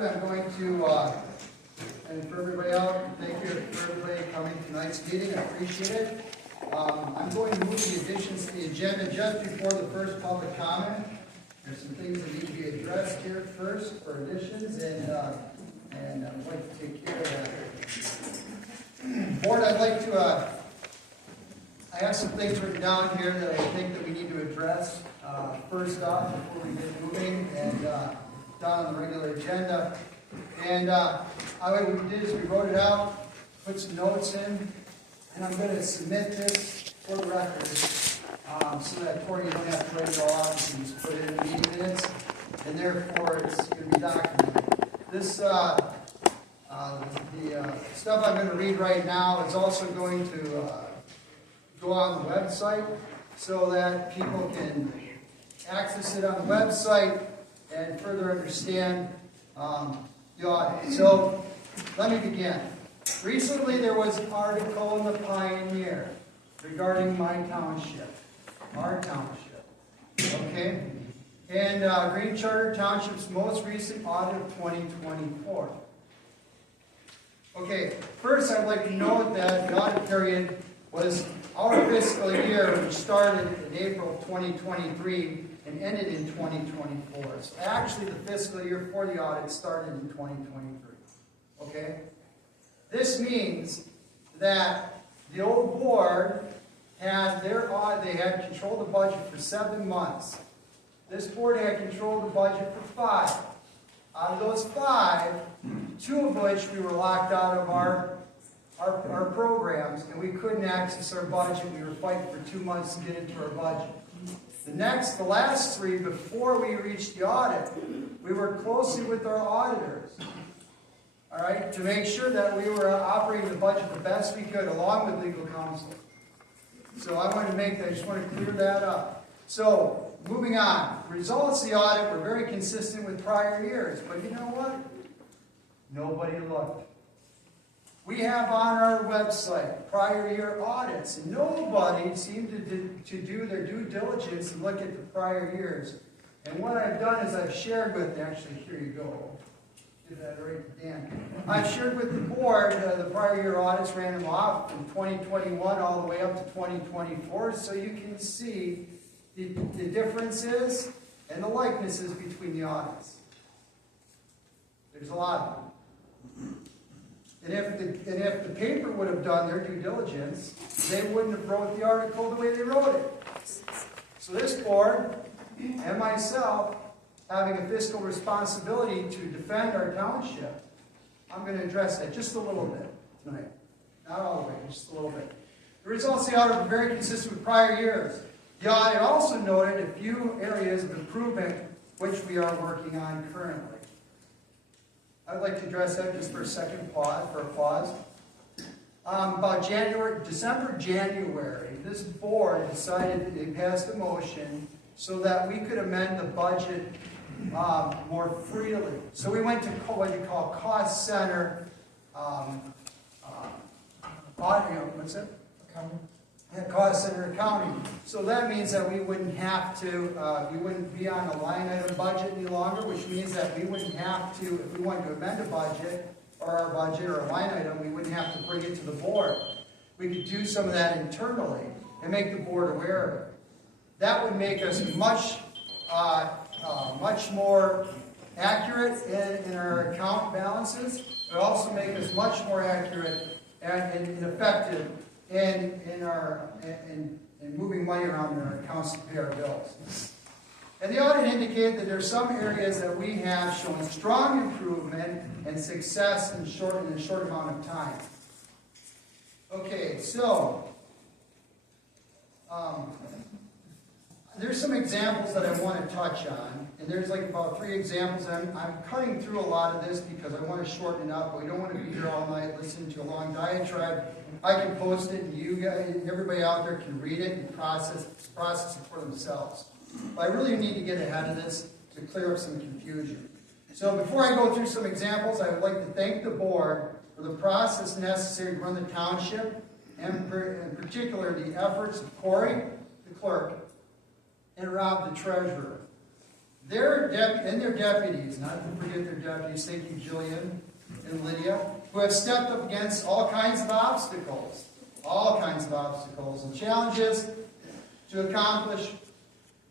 board, I'm going to, and for everybody out, thank you for everybody coming to tonight's meeting. I appreciate it. I'm going to move the additions to the agenda just before the first public comment. There's some things that need to be addressed here first for additions, and I'd like to take care of that. Board, I'd like to, I have some things written down here that I think that we need to address first off before we get moving and down on the regular agenda. And what we did is we wrote it out, put some notes in, and I'm going to submit this for the record so that Courtney, you don't have to write it all out, you can just put it in the meeting minutes, and therefore it's going to be documented. This, the stuff I'm going to read right now is also going to go on the website so that people can access it on the website and further understand the audit. So let me begin. Recently there was an article in the Pioneer regarding my township, our township, okay? And Green Charter Township's most recent audit of 2024. Okay, first I'd like to note that the audit period was our fiscal year, which started in April 2023 and ended in 2024. So actually the fiscal year for the audit started in 2023. Okay? This means that the old board had their audit, they had control of the budget for 7 months. This board had control of the budget for 5. Out of those 5, 2 of which we were locked out of our programs, and we couldn't access our budget. We were fighting for 2 months to get into our budget. The last 3, before we reached the audit, we worked closely with our auditors, all right, to make sure that we were operating the budget the best we could, along with legal counsel. So I just want to clear that up. So, moving on. The results of the audit were very consistent with prior years, but you know what? Nobody looked. We have on our website prior year audits, and nobody seemed to do their due diligence and look at the prior years. And what I've done is I've shared with, actually, here you go. Give that right to Dan. I've shared with the board the prior year audits, ran them off from 2021 all the way up to 2024, so you can see the differences and the likenesses between the audits. There's a lot of them. And if the paper would have done their due diligence, they wouldn't have wrote the article the way they wrote it. So this board and myself, having a fiscal responsibility to defend our township, I'm going to address that just a little bit tonight. Not all the way, just a little bit. The results of the audit were very consistent with prior years. The audit also noted a few areas of improvement which we are working on currently. I'd like to address that just for a pause. About December, January, this board decided they passed a motion so that we could amend the budget more freely. So we went to what you call cost center, what's it? Accounting. Cost center accounting. So that means that we wouldn't have to, we wouldn't be on a line item budget any longer, which means that we wouldn't have to, if we wanted to amend a budget, or our budget, or a line item, we wouldn't have to bring it to the board. We could do some of that internally and make the board aware of it. That would make us much more accurate in our account balances. It would also make us much more accurate and effective in moving money around in our accounts to pay our bills. And the audit indicated that there are some areas that we have shown strong improvement and success in a short amount of time. Okay, so there's some examples that I want to touch on, and there's like about 3 examples. I'm cutting through a lot of this because I want to shorten it up, but we don't want to be here all night listening to a long diatribe. I can post it, and you guys, everybody out there can read it and process it for themselves. But I really need to get ahead of this to clear up some confusion. So before I go through some examples, I would like to thank the board for the process necessary to run the township, and in particular the efforts of Corey, the clerk, and Rob, the treasurer. their deputies, not to forget their deputies, thank you, Jillian and Lydia, who have stepped up against all kinds of obstacles and challenges to accomplish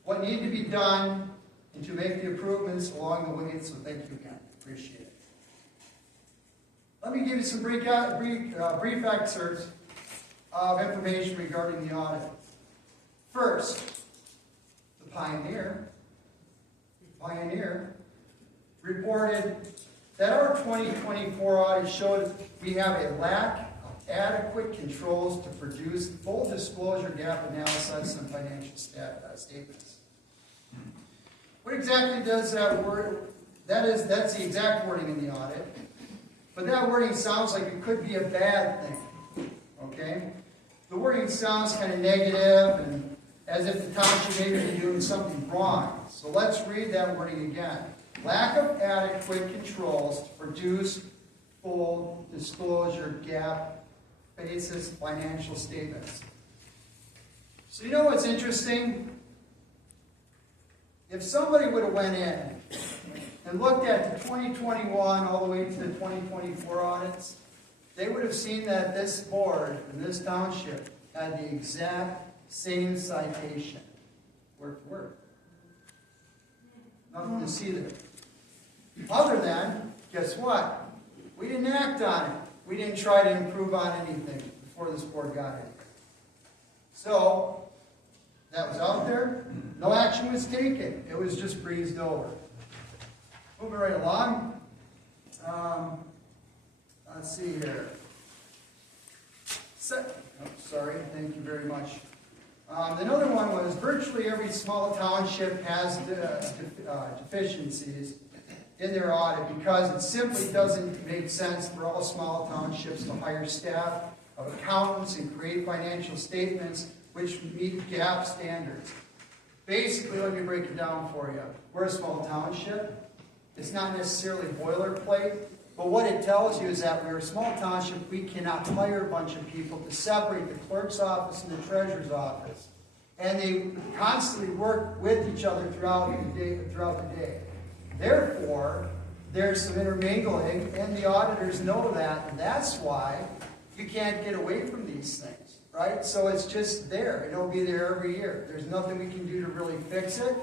what need to be done and to make the improvements along the way. So thank you again. Appreciate it. Let me give you some brief excerpts of information regarding the audit. First, the Pioneer reported that our 2024 audit showed we have a lack of adequate controls to produce full disclosure gap analysis and financial statements. What exactly does that word? That's the exact wording in the audit. But that wording sounds like it could be a bad thing. Okay? The wording sounds kind of negative and as if the township may be doing something wrong. So let's read that wording again. Lack of adequate controls to produce full disclosure gap basis financial statements. So you know what's interesting? If somebody would have went in and looked at the 2021 all the way to the 2024 audits, they would have seen that this board and this township had the exact same citation, word for word. Nothing to see there. Other than, guess what? We didn't act on it. We didn't try to improve on anything before this board got in. So, that was out there. No action was taken. It was just breezed over. Moving right along. Let's see here. Thank you very much. Another one was virtually every small township has deficiencies in their audit because it simply doesn't make sense for all small townships to hire staff of accountants and create financial statements which meet GAAP standards. Basically, let me break it down for you. We're a small township. It's not necessarily boilerplate, but what it tells you is that we're a small township. We cannot hire a bunch of people to separate the clerk's office and the treasurer's office. And they constantly work with each other throughout the day. Therefore, there's some intermingling, and the auditors know that, and that's why you can't get away from these things, right? So it's just there. It'll be there every year. There's nothing we can do to really fix it.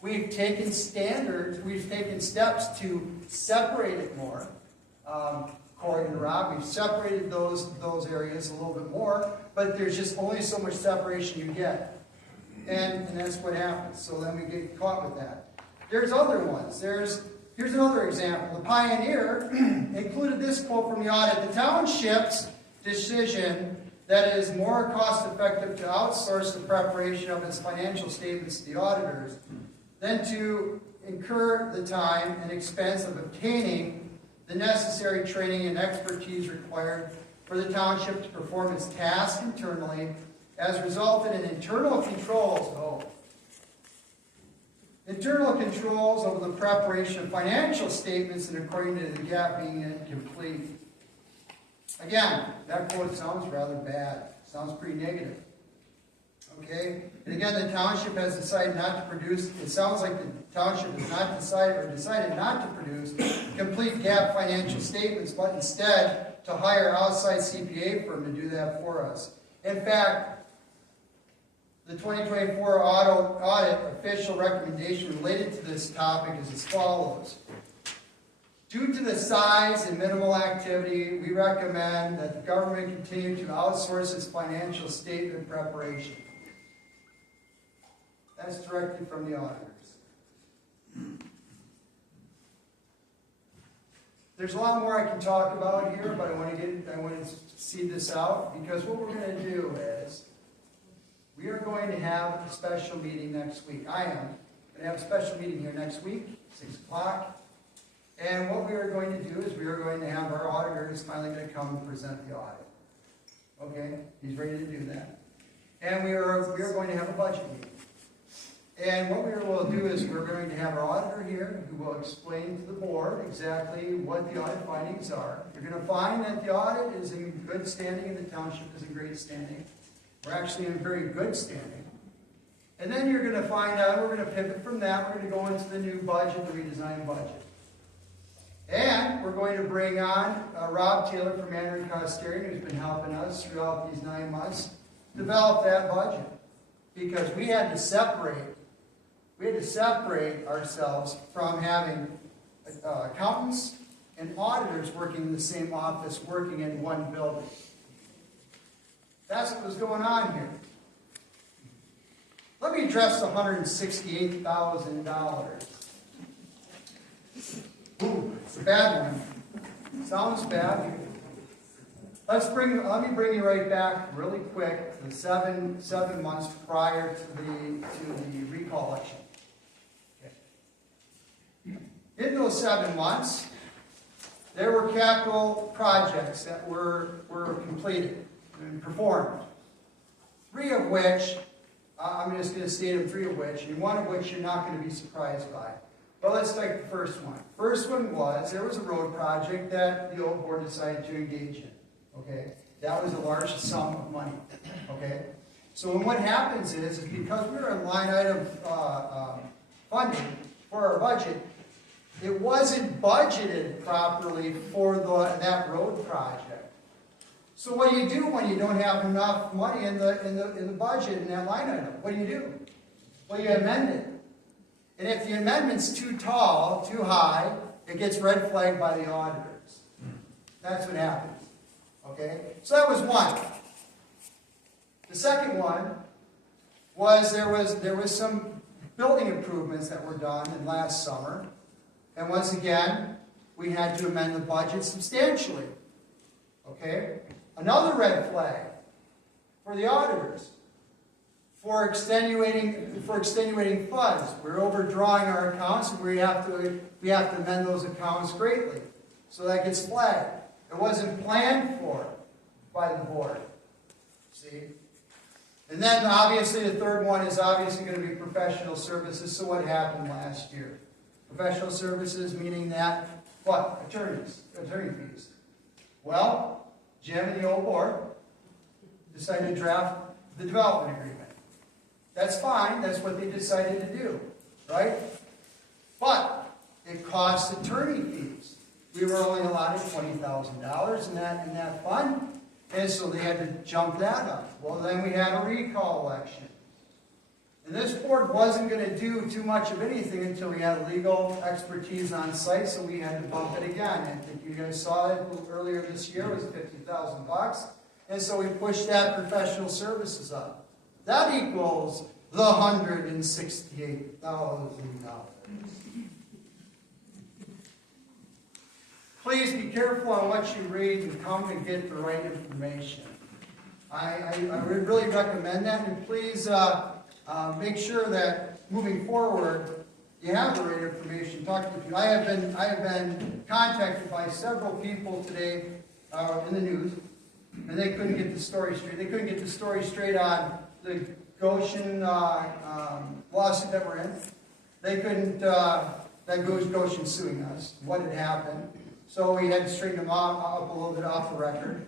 We've taken steps to separate it more. Corey and Rob, we've separated those areas a little bit more, but there's just only so much separation you get. And that's what happens. So then we get caught with that. There's other ones. Here's another example. The Pioneer included this quote from the audit. The township's decision that it is more cost-effective to outsource the preparation of its financial statements to the auditors than to incur the time and expense of obtaining the necessary training and expertise required for the township to perform its tasks internally has resulted in internal controls over the preparation of financial statements and according to the GAAP being incomplete. Again, that quote sounds rather bad. Sounds pretty negative. Okay? And again, the township has decided not to produce, it sounds like the township has not decided not to produce complete GAAP financial statements, but instead to hire an outside CPA firm to do that for us. In fact, the 2024 audit official recommendation related to this topic is as follows. Due to the size and minimal activity, we recommend that the government continue to outsource its financial statement preparation. That's directly from the auditors. There's a lot more I can talk about here, but I want to see this out because what we're going to do is we are going to have a special meeting next week. I am going to have a special meeting here next week, 6 o'clock. And what we are going to do is we are going to have our auditor who's finally going to come and present the audit. Okay? He's ready to do that. And we are going to have a budget meeting. And what we will do is we're going to have our auditor here who will explain to the board exactly what the audit findings are. You're going to find that the audit is in good standing and the township is in great standing. We're actually in very good standing. And then you're going to find out, we're going to pivot from that, we're going to go into the new budget, the redesigned budget. And we're going to bring on Rob Taylor from Andrew Costerian, who's been helping us throughout these 9 months, develop that budget. Because we had to separate ourselves from having accountants and auditors working in the same office, working in one building. That's what was going on here. Let me address the $168,000. Ooh, it's a bad one. Sounds bad. Let me bring you right back really quick to the seven months prior to the recall election. Okay. In those 7 months, there were capital projects that were completed and performed. 3 of which, I'm just going to state them, 3 of which, and 1 of which you're not going to be surprised by. But let's take the first one. First one was, there was a road project that the old board decided to engage in. Okay? That was a large sum of money. Okay? So what happens is because we were in line item funding for our budget, it wasn't budgeted properly for that road project. So what do you do when you don't have enough money in the budget in that line item? What do? Well, you amend it. And if the amendment's too tall, too high, it gets red flagged by the auditors. That's what happens. Okay? So that was one. The second one was there was some building improvements that were done in last summer. And once again, we had to amend the budget substantially. Okay? Another red flag for the auditors. For extenuating funds. We're overdrawing our accounts and we have to amend those accounts greatly. So that gets flagged. It wasn't planned for by the board. See? And then obviously the third one is obviously going to be professional services. So what happened last year? Professional services meaning that, what? Attorney fees. Well, Jim and the old board decided to draft the development agreement. That's fine, that's what they decided to do, right? But it costs attorney fees. We were only allotted $20,000 in that fund, and so they had to jump that up. Well, then we had a recall election. And this board wasn't going to do too much of anything until we had legal expertise on site, so we had to bump it again. I think you guys saw it earlier this year, it was $50,000. And so we pushed that professional services up. That equals the $168,000. Please be careful on what you read and come and get the right information. I would really recommend that, and please make sure that moving forward you have the right information. Talk to people. I have been contacted by several people today in the news, and they couldn't get the story straight. They couldn't get the story straight on the Goshen lawsuit that we're in. They couldn't, that Goshen suing us, what had happened. So we had to straighten them up a little bit off the record,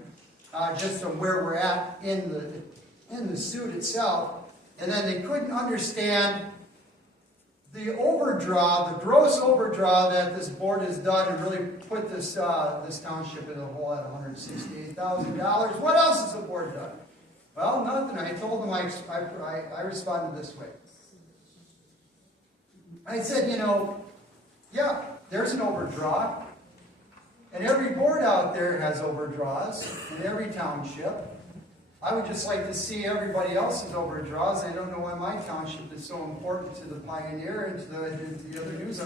just from where we're at in the suit itself. And then they couldn't understand the overdraw, the gross overdraw that this board has done and really put this township in a hole at $168,000. What else has the board done? Well, nothing. I told them I responded this way. I said, yeah, there's an overdraw. And every board out there has overdraws in every township. I would just like to see everybody else's overdraws. I don't know why my township is so important to the Pioneer and to the other news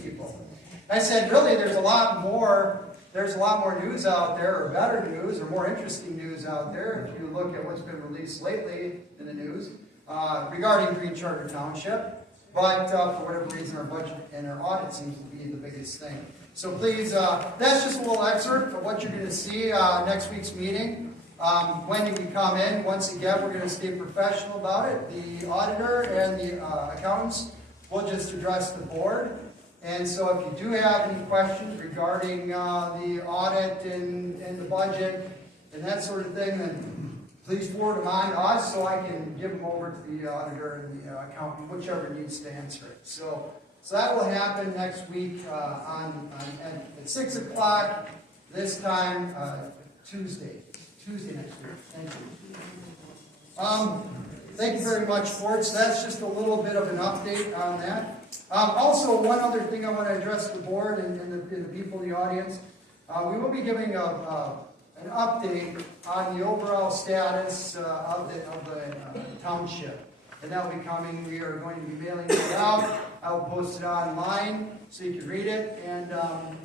people. I said, really, there's a lot more news out there, or better news, or more interesting news out there, if you look at what's been released lately in the news regarding Green Charter Township. But for whatever reason, our budget and our audit seems to be the biggest thing. So please, that's just a little excerpt of what you're going to see next week's meeting. When you come in, once again, we're going to stay professional about it. The auditor and the accountants will just address the board. And so if you do have any questions regarding the audit and the budget and that sort of thing, then please forward them on to us so I can give them over to the auditor and the accountant, whichever needs to answer it. So that will happen next week at 6 o'clock this time, Tuesday next week. Thank you. Thank you very much for it. So that's just a little bit of an update on that. Also, one other thing I want to address the board and the people in the audience. We will be giving an update on the overall status of the township. And that will be coming. We are going to be mailing it out. I'll post it online so you can read it. And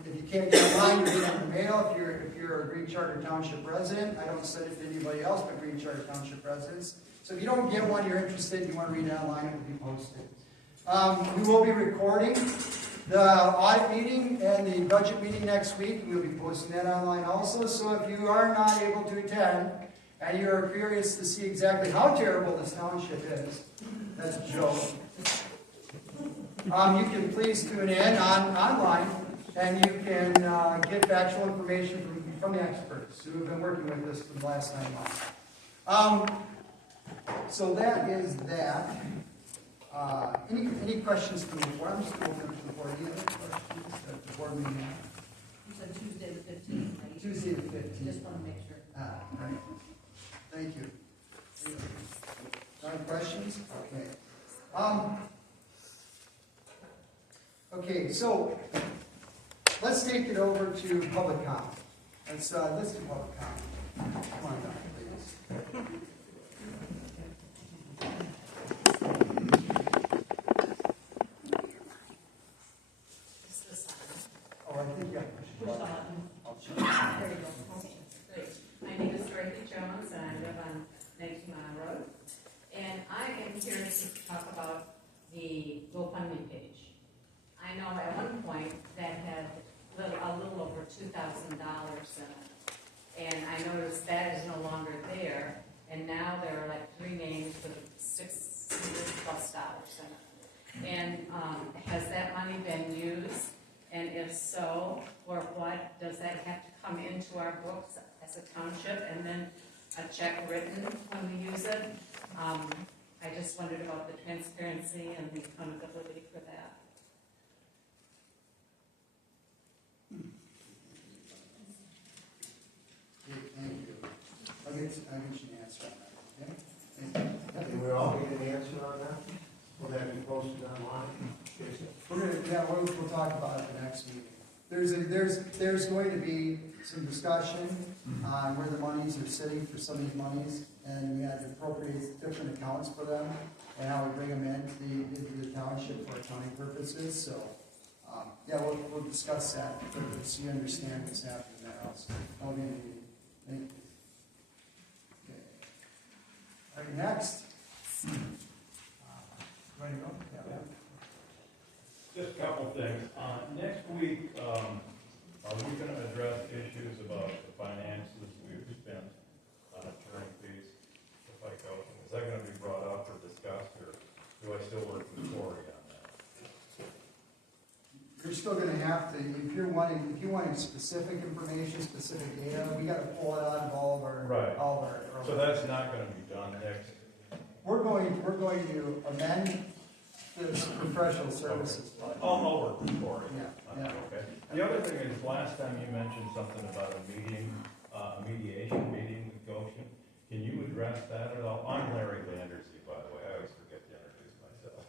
if you can't get it online, you can get it in the mail. If you're a Green Charter Township resident, I don't send it to anybody else but Green Charter Township residents. So if you don't get one, you're interested, you want to read it online, it will be posted. We will be recording the audit meeting and the budget meeting next week. We'll be posting that online also. So if you are not able to attend and you're curious to see exactly how terrible this township is, that's a joke. You can please tune in online and you can get factual information from the experts who have been working with us for the last 9 months. So that is that. Any questions from the board? I'm just going to open up to the board. Any other questions that the board may have? You said Tuesday the 15th, right? Tuesday the 15th. Just want to make sure. Right. Thank you. Any questions? Okay. Okay, so let's take it over to public comment. Let's do public comment. Come on down, please. Oh, I think you have to push the button. There you go. Okay, great. My name is Dorothy Jones, and I live on 19 Mile Road. And I am here to talk about the GoFundMe page. I know at one point that had a little over $2,000 in it. And I noticed that is no longer there. And now there are like 3 names with $600+ in it. And has that money been used? And if so, or what, does that have to come into our books as a township and then a check written when we use it? I just wondered about the transparency and the accountability for that. Thank you. I'll get you an answer on that, okay? Thank you. And we're all getting an answer on that? Will that be posted online? We'll talk about it at the next meeting. There's going to be some discussion on where the monies are sitting for some of these monies, and we have to appropriate different accounts for them, and how we bring them into the township for accounting purposes. So, we'll discuss that further so you understand what's happening there also. That'll be in the meeting. Thank you. Okay. All right, next. Ready to go? Yeah. Just a couple of things. Next week, are we going to address issues about the finances we've spent on attorney fees, if I go? Is that going to be brought up or discussed, or do I still work with Cory on that? You're still going to have to, if you're wanting specific information, specific data, we got to pull it out of all of our. Right. All of our. So that's not going to be done next. We're going to amend this professional services budget. I'll work with Cory. Yeah. Okay. The other thing is, last time you mentioned something about a meeting, a mediation meeting with Goshen. Can you address that at all? I'm Larry Landersy, by the way. I always forget to introduce myself.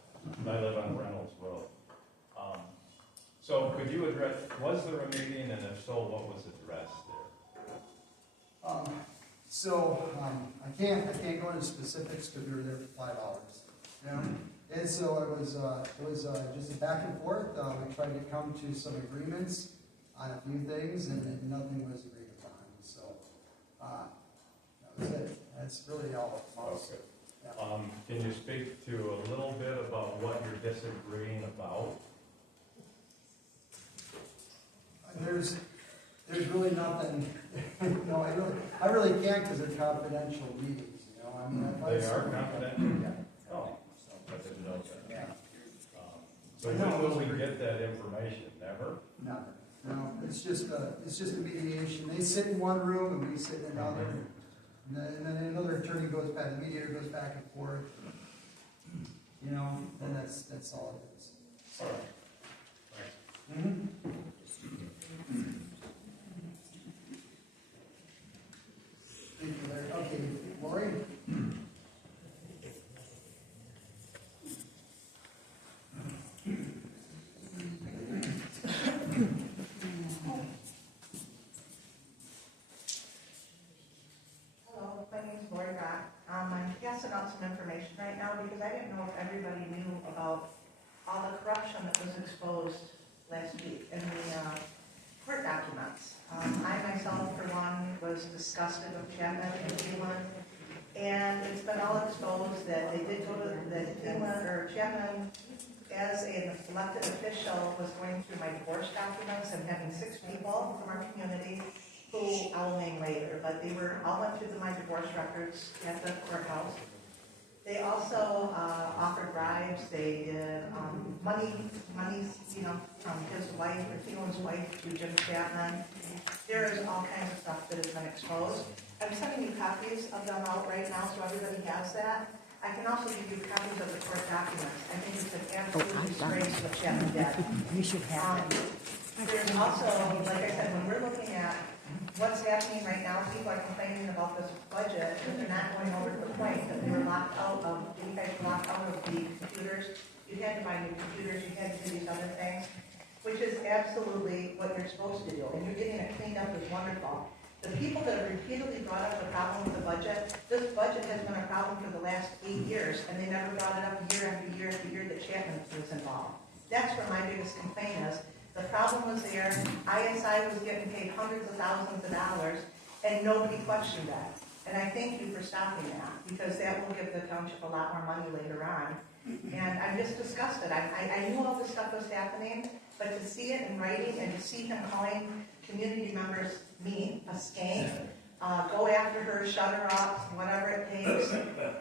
I live on Reynolds Road. So could you address, was there a meeting, and if so, what was addressed there? I can't go into specifics because we were there for 5 hours. You know? And so it was just a back and forth. We tried to come to some agreements on a few things, and nothing was agreed upon. So that was it. That's really all it was. Okay. Yeah. Can you speak to a little bit about what you're disagreeing about? There's really nothing. No, I really can't because they're confidential meetings. You know, I mean, They are confidential? Yeah. Oh, I didn't know that. Yeah. So when will we get that information? Never? Never. No, it's just a mediation. They sit in one room and we sit in another. And then another attorney goes back, the mediator goes back and forth. You know, and that's all it is. All right. Thanks. Thank you, Larry. Okay, Lori? Hello, my name is Lori Rock. I'm passing out some information right now because I didn't know if everybody knew about all the corruption that was exposed last week in the court documents. I myself, for one, was disgusted with Chapman and Cleveland, and it's been all exposed that they did go to the Cleveland, or Chapman, as an elected official, was going through my divorce documents and having 6 people from our community who I will name later, but they all went through my divorce records at the courthouse. They also offered bribes. They did money, you know, from his wife, or Cleveland's wife, to Jim Chapman. There is all kinds of stuff that has been exposed. I'm sending you copies of them out right now, so everybody has that. I can also give you copies of the court documents. I think it's an absolute disgrace what Chapman did. You should have it. There's also, like I said, when we're looking at what's happening right now, people are complaining about this budget, but they're not going over to the point that they were locked out of, you guys were locked out of the computers. You had to buy new computers, you had to do these other things, which is absolutely what you're supposed to do, and you're getting it cleaned up is wonderful. The people that have repeatedly brought up the problem with the budget, this budget has been a problem for the last 8 years, and they never brought it up year after year after year that Chapman was involved. That's where my biggest complaint is. The problem was there, ISI was getting paid hundreds of thousands of dollars, and nobody questioned that. And I thank you for stopping that, because that will give the township a lot more money later on. And I'm just disgusted. I knew all this stuff was happening, but to see it in writing and to see him calling community members, me, a skank, go after her, shut her up, whatever it takes,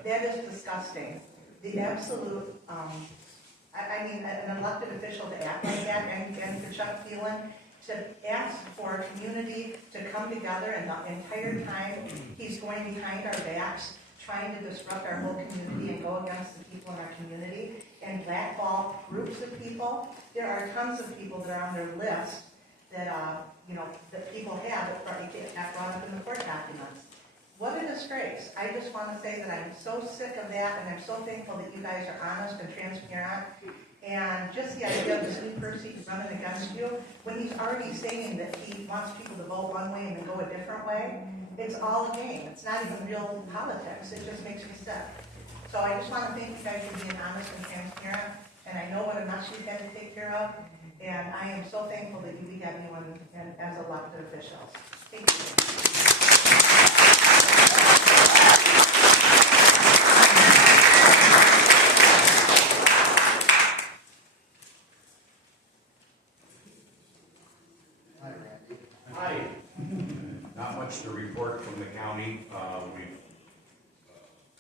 that is disgusting. The absolute, I mean, an elected official to act like that, and for Chuck Phelan to ask for a community to come together, and the entire time he's going behind our backs, trying to disrupt our whole community and go against the people in our community and blackball groups of people. There are tons of people that are on their list that, you know, that people have that got brought up in the court documents. What a disgrace. I just want to say that I'm so sick of that, and I'm so thankful that you guys are honest and transparent. And just the idea of this new person running against you, when he's already saying that he wants people to vote one way and then go a different way, it's all a game. It's not even real politics. It just makes me sick. So I just want to thank you guys for being honest and transparent. And I know what a mess you've had to take care of. And I am so thankful that we have you as elected officials. Thank you. Hi, Randy. Hi. Not much to report from the county. We've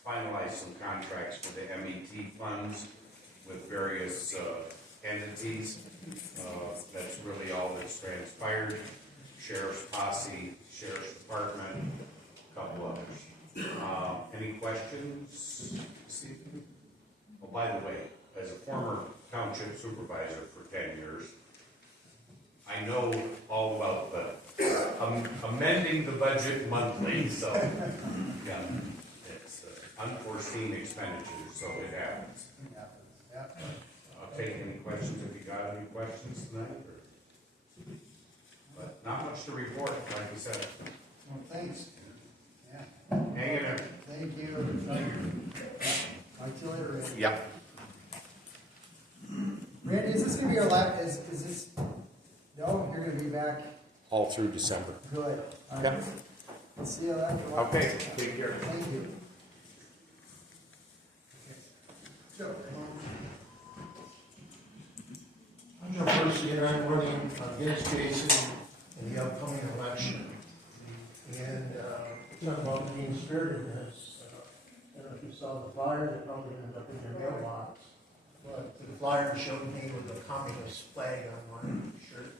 finalized some contracts for the MET funds with various entities. That's really all that's transpired. Sheriff's posse, Sheriff's Department, a couple others. Any questions? Oh, by the way, as a former township supervisor for 10 years, I know all about the amending the budget monthly, so yeah, it's unforeseen expenditures, so it happens. I'll take any questions if you got any questions tonight. But not much to report, like you said. Well, thanks. Yeah. Hang in there. Thank you. Talk to you later, Randy. Yep. Randy, is this gonna be our last, is this, no, you're gonna be back? All through December. Good. All right. Yep. We'll see you after. Okay, take care. Thank you. Joe, come on. I'm the first year I'm running against Jason in the upcoming election. And, talking about being spirited in this, I don't know if you saw the flyer that probably ended up in your mailbox. But the flyer showed me with the communist flag on my shirt,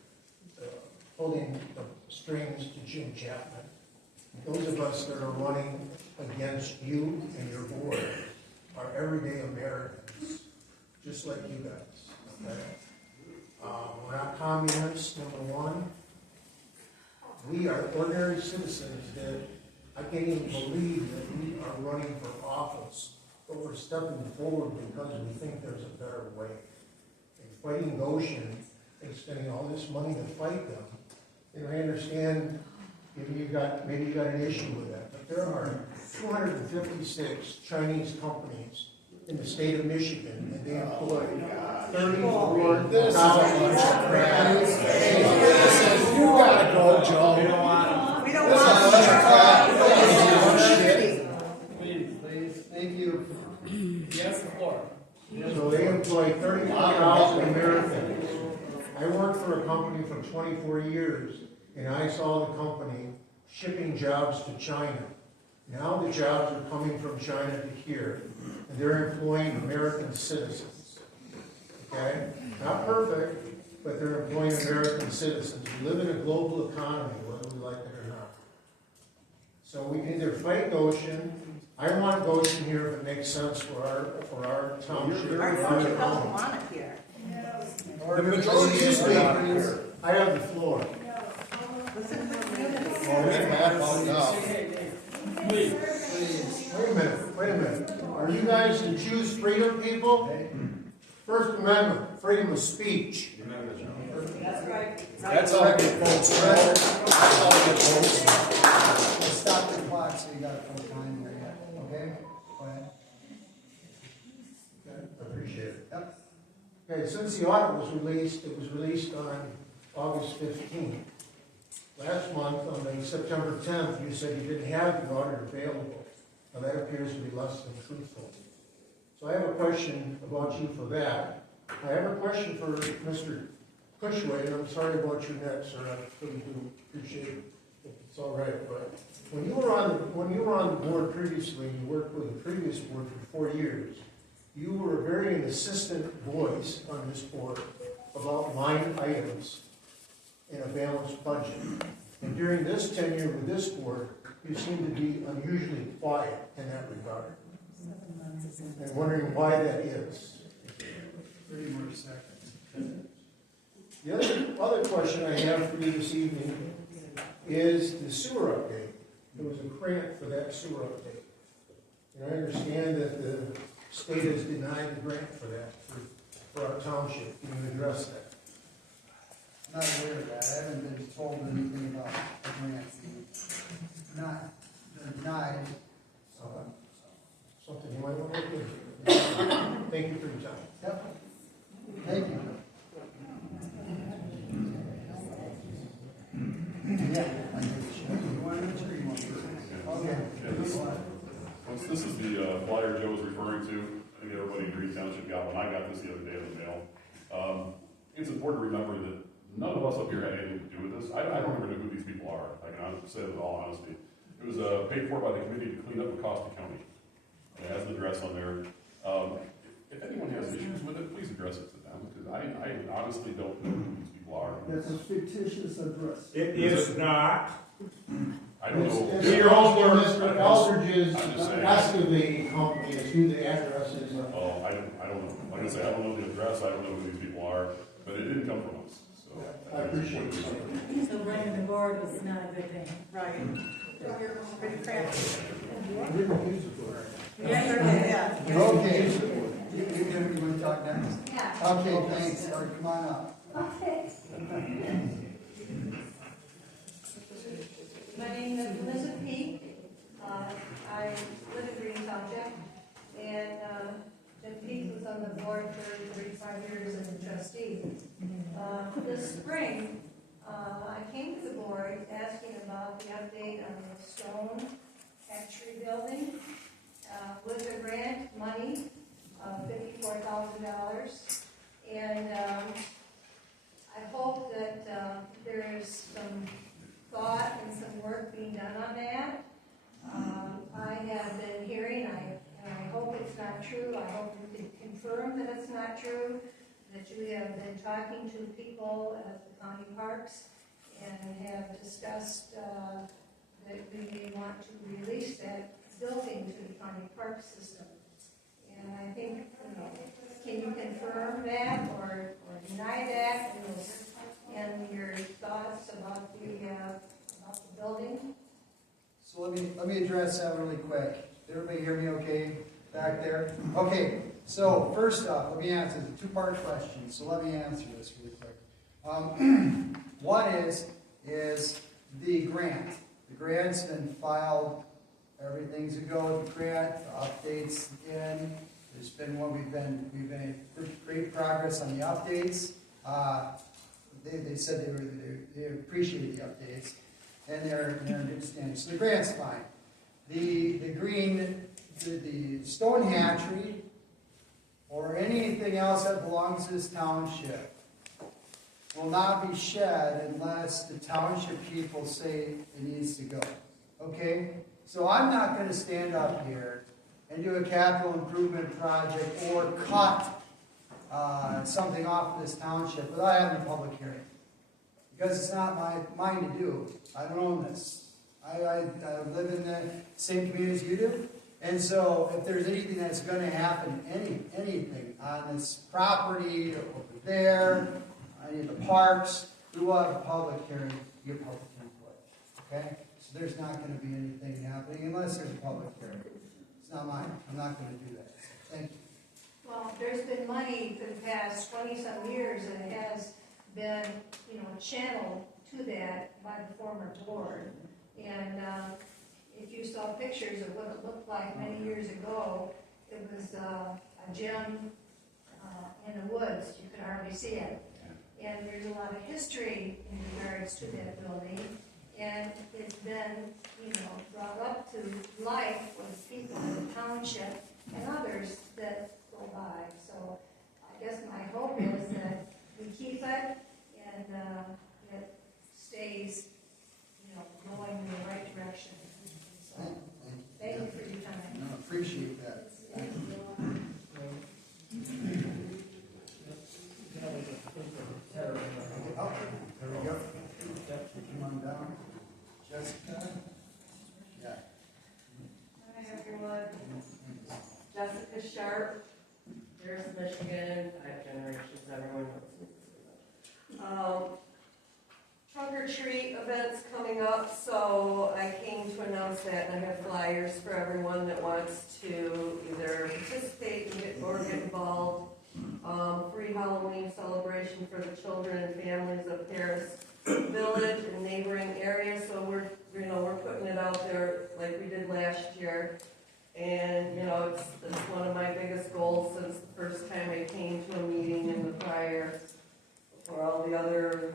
holding the strings to Jim Chapman. those of us that are running against you and your board are everyday Americans, just like you guys, okay? We're not communists, number one. We are ordinary citizens that I can't even believe that we are running for office, but we're stepping forward because we think there's a better way. And fighting Goshen and spending all this money to fight them, and I understand maybe you got an issue with that, but there are 256 Chinese companies in the state of Michigan, and they employ 34,000. You gotta go, Joe. We don't Please, thank you. Yes, floor. So they employ 34,000 Americans. I worked for a company for 24 years, and I saw the company shipping jobs to China. Now the jobs are coming from China to here, and they're employing American citizens. Okay? Not perfect, but they're employing American citizens. We live in a global economy, whether we like it or not. So we can either fight Goshen. I want Goshen here if it makes sense for our township. Our township doesn't want it here. The majority is here. I have the floor. Listen to the community. Well, we've had about enough. Please. Wait a minute. Are you guys the choose freedom people? First Amendment, freedom of speech. That's right. That's all good, folks. That's all good, folks. Let's stop the clock so you got a full time here yet, okay? Go ahead. I appreciate it. Yep. Okay, since the audit was released, it was released on August 15th. Last month, on the September 10th, you said you didn't have the audit available. Now that appears to be less than truthful. So I have a question about you for that. I have a question for Mr. Cushway, and I'm sorry about your neck, sir. I really do appreciate it. If it's all right, but when you were on the board previously, you worked with the previous board for 4 years. You were a very insistent voice on this board about line items in a balanced budget. And during this tenure with this board, you seem to be unusually quiet in that regard. And wondering why that is. 30 more seconds. The other question I have for you this evening is the sewer update. There was a grant for that sewer update. And I understand that the state has denied the grant for that, for our township. Can you address that? Not aware of that. I haven't been told anything about the grant. Not denied. Something you might want to look into. Thank you for your time. Yep. Thank you. Yeah. You want to answer or you want to? Okay. This is the flyer Joe was referring to. I think everybody in Green Township got one. I got this the other day in the mail. It's important to remember that none of us up here had anything to do with this. I don't even know who these people are. I can say that with all honesty. It was paid for by the committee to clean up Acosta County. It has an address on there. If anyone has issues with it, please address it to them, because I honestly don't know who these people are. That's a fictitious address. It is not. I don't know. It's your own words. Mr. Eldridge's I'm just saying. excavating company is who the address is. Oh, I don't know. Like I say, I don't know the address. I don't know who these people are, but it didn't come from us. So I appreciate it. So blaming the board was not a good thing. Right. Pretty cramped. Yeah, Yeah. Okay. You want to talk next? Yeah. Okay, thanks. All right, come on up. My name is Melissa Peak. I live in Green Township, and Jim Peak was on the board for 35 years as a trustee. This spring, I came to the board asking about the update on the stone hatchery building with the grant money of $54,000. And I hope that there is some thought and some work being done on that. I have been hearing, and I hope it's not true, I hope you can confirm that it's not true, that you have been talking to people at the county parks and have discussed that we may want to release that building to the county park system. And I think, can you confirm that or deny that? And your thoughts about the building? So let me address that really quick. Did everybody hear me okay back there? Okay, so first off, let me answer the two-part question. So let me answer this really quick. One is the grant. The grant's been filed. Everything's a go with the grant. The updates in. There's been we've been great progress on the updates. They said they appreciated the updates, and they're in good standing. So the grant's fine. The stone hatchery or anything else that belongs to this township will not be shed unless the township people say it needs to go. Okay? So I'm not going to stand up here and do a capital improvement project or cut something off of this township without having a public hearing. Because it's not mine to do. I don't own this. I live in the same community as you do. And so if there's anything that's going to happen, anything on this property over there, any of the parks, we will have a public hearing, get public input. Okay? So there's not going to be anything happening unless there's a public hearing. It's not mine. I'm not going to do that. So thank you. Well, there's been money for the past 20-some years, and it has been, channeled to that by the former board. And if you saw pictures of what it looked like many years ago, it was a gym in the woods. You could hardly see it. And there's a lot of history in regards to that building. And it's been, brought up to life with people in the township and others that go by. So I guess my hope is that we keep it and it stays, going in the right direction. So thank you for your time. No, appreciate that. Thank you. Oh, there we go. Come on down. Jessica? Yeah. Hi everyone, Jessica Sharp, Harris, Michigan, 5 generations, everyone knows me. Trunk or treat events coming up, so I came to announce that, and I have flyers for everyone that wants to either participate or get involved. Free Halloween celebration for the children and families of Paris Village and neighboring areas, so we're putting it out there like we did last year. And, it's one of my biggest goals since the first time I came to a meeting in the prior, before all the other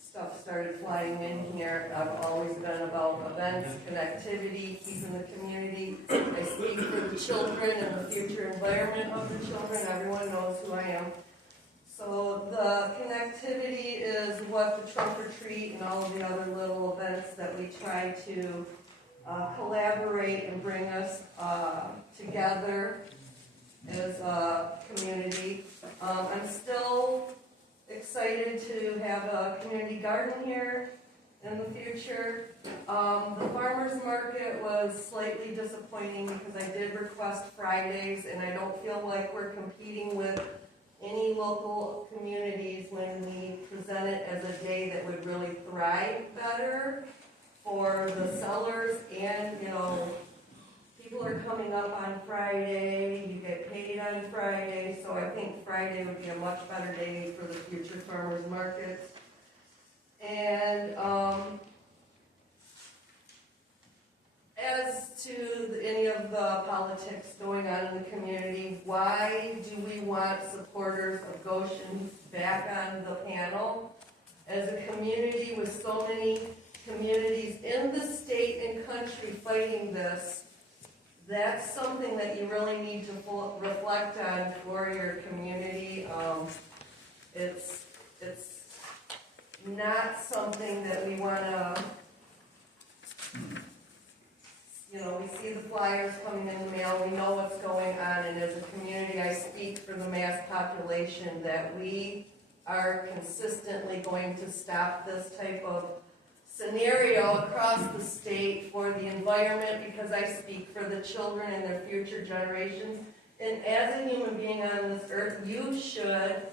stuff started flying in here. I've always been about events, connectivity, keeping the community. I speak for the children and the future environment of the children. Everyone knows who I am. So the connectivity is what the trunk or treat and all of the other little events that we try to collaborate and bring us together as a community. I'm still excited to have a community garden here in the future. The farmer's market was slightly disappointing because I did request Fridays, and I don't feel like we're competing with any local communities when we present it as a day that would really thrive better for the sellers. And people are coming up on Friday, you get paid on Friday, so I think Friday would be a much better day for the future farmers markets. And as to any of the politics going on in the community, why do we want supporters of Goshen back on the panel? As a community with so many communities in the state and country fighting this, that's something that you really need to reflect on for your community. It's not something that we want to, we see the flyers coming in the mail, we know what's going on, and as a community, I speak for the mass population that we are consistently going to stop this type of scenario across the state for the environment, because I speak for the children and their future generations. And as a human being on this earth, you should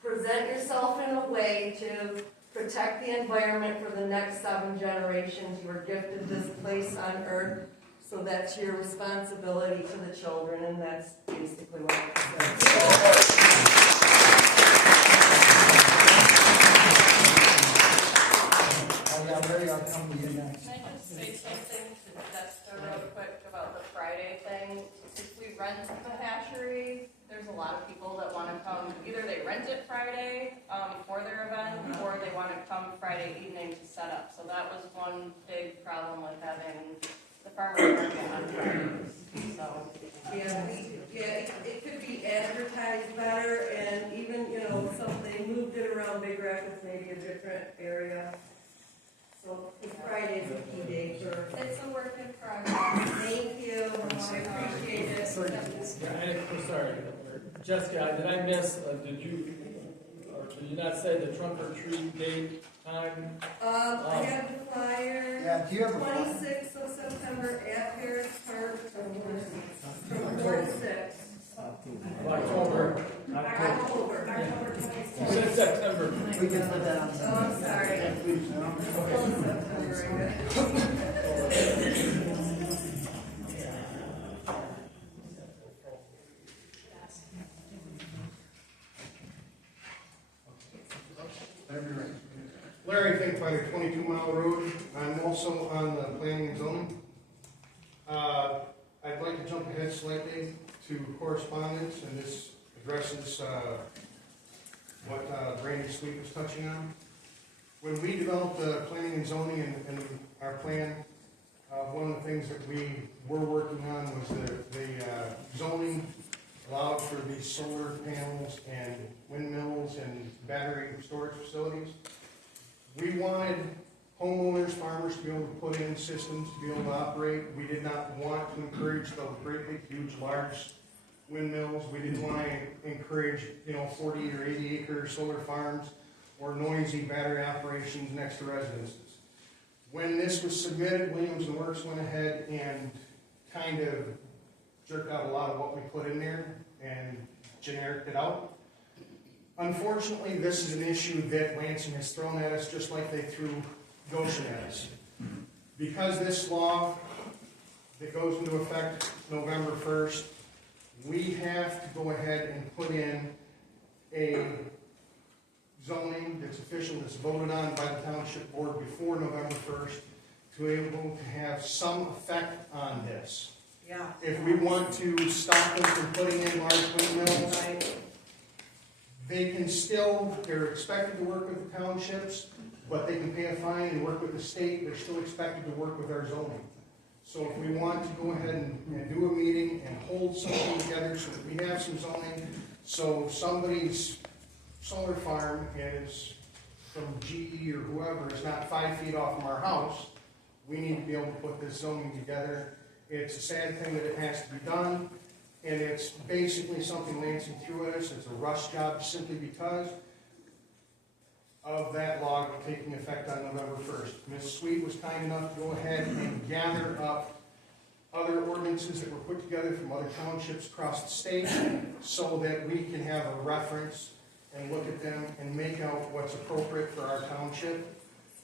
present yourself in a way to protect the environment for the next 7 generations. You were gifted this place on earth, so that's your responsibility to the children, and that's basically what I said. Larry, I'll come to you next. Can I just say something to Jessica real quick about the Friday thing? If we rent the hatchery, there's a lot of people that want to come, either they rent it Friday for their event, or they want to come Friday evening to set up. So that was one big problem with having the farmers market on Fridays, so. It could be advertised better, and even, if they moved it around Big Rapids, maybe a different area. So Friday's a key day for. It's a work in progress. Thank you, I appreciate it. I'm sorry, Jessica, did I miss, did you not say the trunk or treat date, time? I have the flyer. Yeah, do you have a? 26th of September at Harris Park from 4 to 6. October. October. You said September. We can put that on. Oh, I'm sorry. Larry Finkbeiner, 22 Mile Road. I'm also on the planning and zoning. I'd like to jump ahead slightly to correspondence, and this addresses what Brandy Sweet was touching on. When we developed the planning and zoning and our plan, one of the things that we were working on was the zoning allowed for these solar panels and windmills and battery storage facilities. We wanted homeowners, farmers to be able to put in systems to be able to operate. We did not want to encourage those great big, huge, large windmills. We didn't want to encourage, 40 or 80 acre solar farms or noisy battery operations next to residences. When this was submitted, Williams & Works went ahead and kind of jerked out a lot of what we put in there and genericked it out. Unfortunately, this is an issue that Lansing has thrown at us just like they threw Goshen at us. Because this law that goes into effect November 1st, we have to go ahead and put in a zoning that's official, that's voted on by the township board before November 1st, to be able to have some effect on this. Yeah. If we want to stop them from putting in large windmills, they can still, they're expected to work with the townships, but they can pay a fine and work with the state. They're still expected to work with our zoning. So if we want to go ahead and do a meeting and hold something together so that we have some zoning, so somebody's solar farm is from GE or whoever is not 5 feet off from our house, we need to be able to put this zoning together. It's a sad thing that it has to be done, and it's basically something Lansing threw at us. It's a rush job simply because of that law taking effect on November 1st. Ms. Sweet was kind enough to go ahead and gather up other ordinances that were put together from other townships across the state so that we can have a reference and look at them and make out what's appropriate for our township.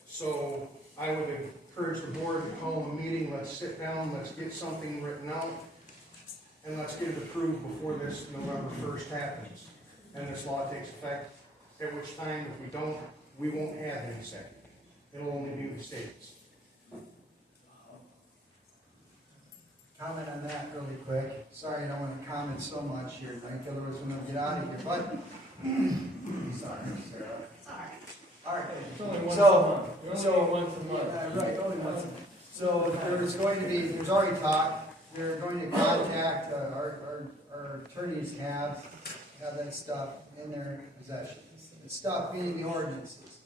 So I would encourage the board to call a meeting, let's sit down, let's get something written out, and let's get it approved before this November 1st happens. And this law takes effect, at which time, if we don't, we won't have any say. It'll only be the states. Comment on that really quick. Sorry, I don't want to comment so much here, Mike, otherwise we're going to get out of here, but, sorry, Sarah. Sorry. All right. It's only once a month. It's only once a month. Right, only once. So there's going to be, there's already talk, they're going to contact, our attorneys have that stuff in their possession. The stuff being the ordinances.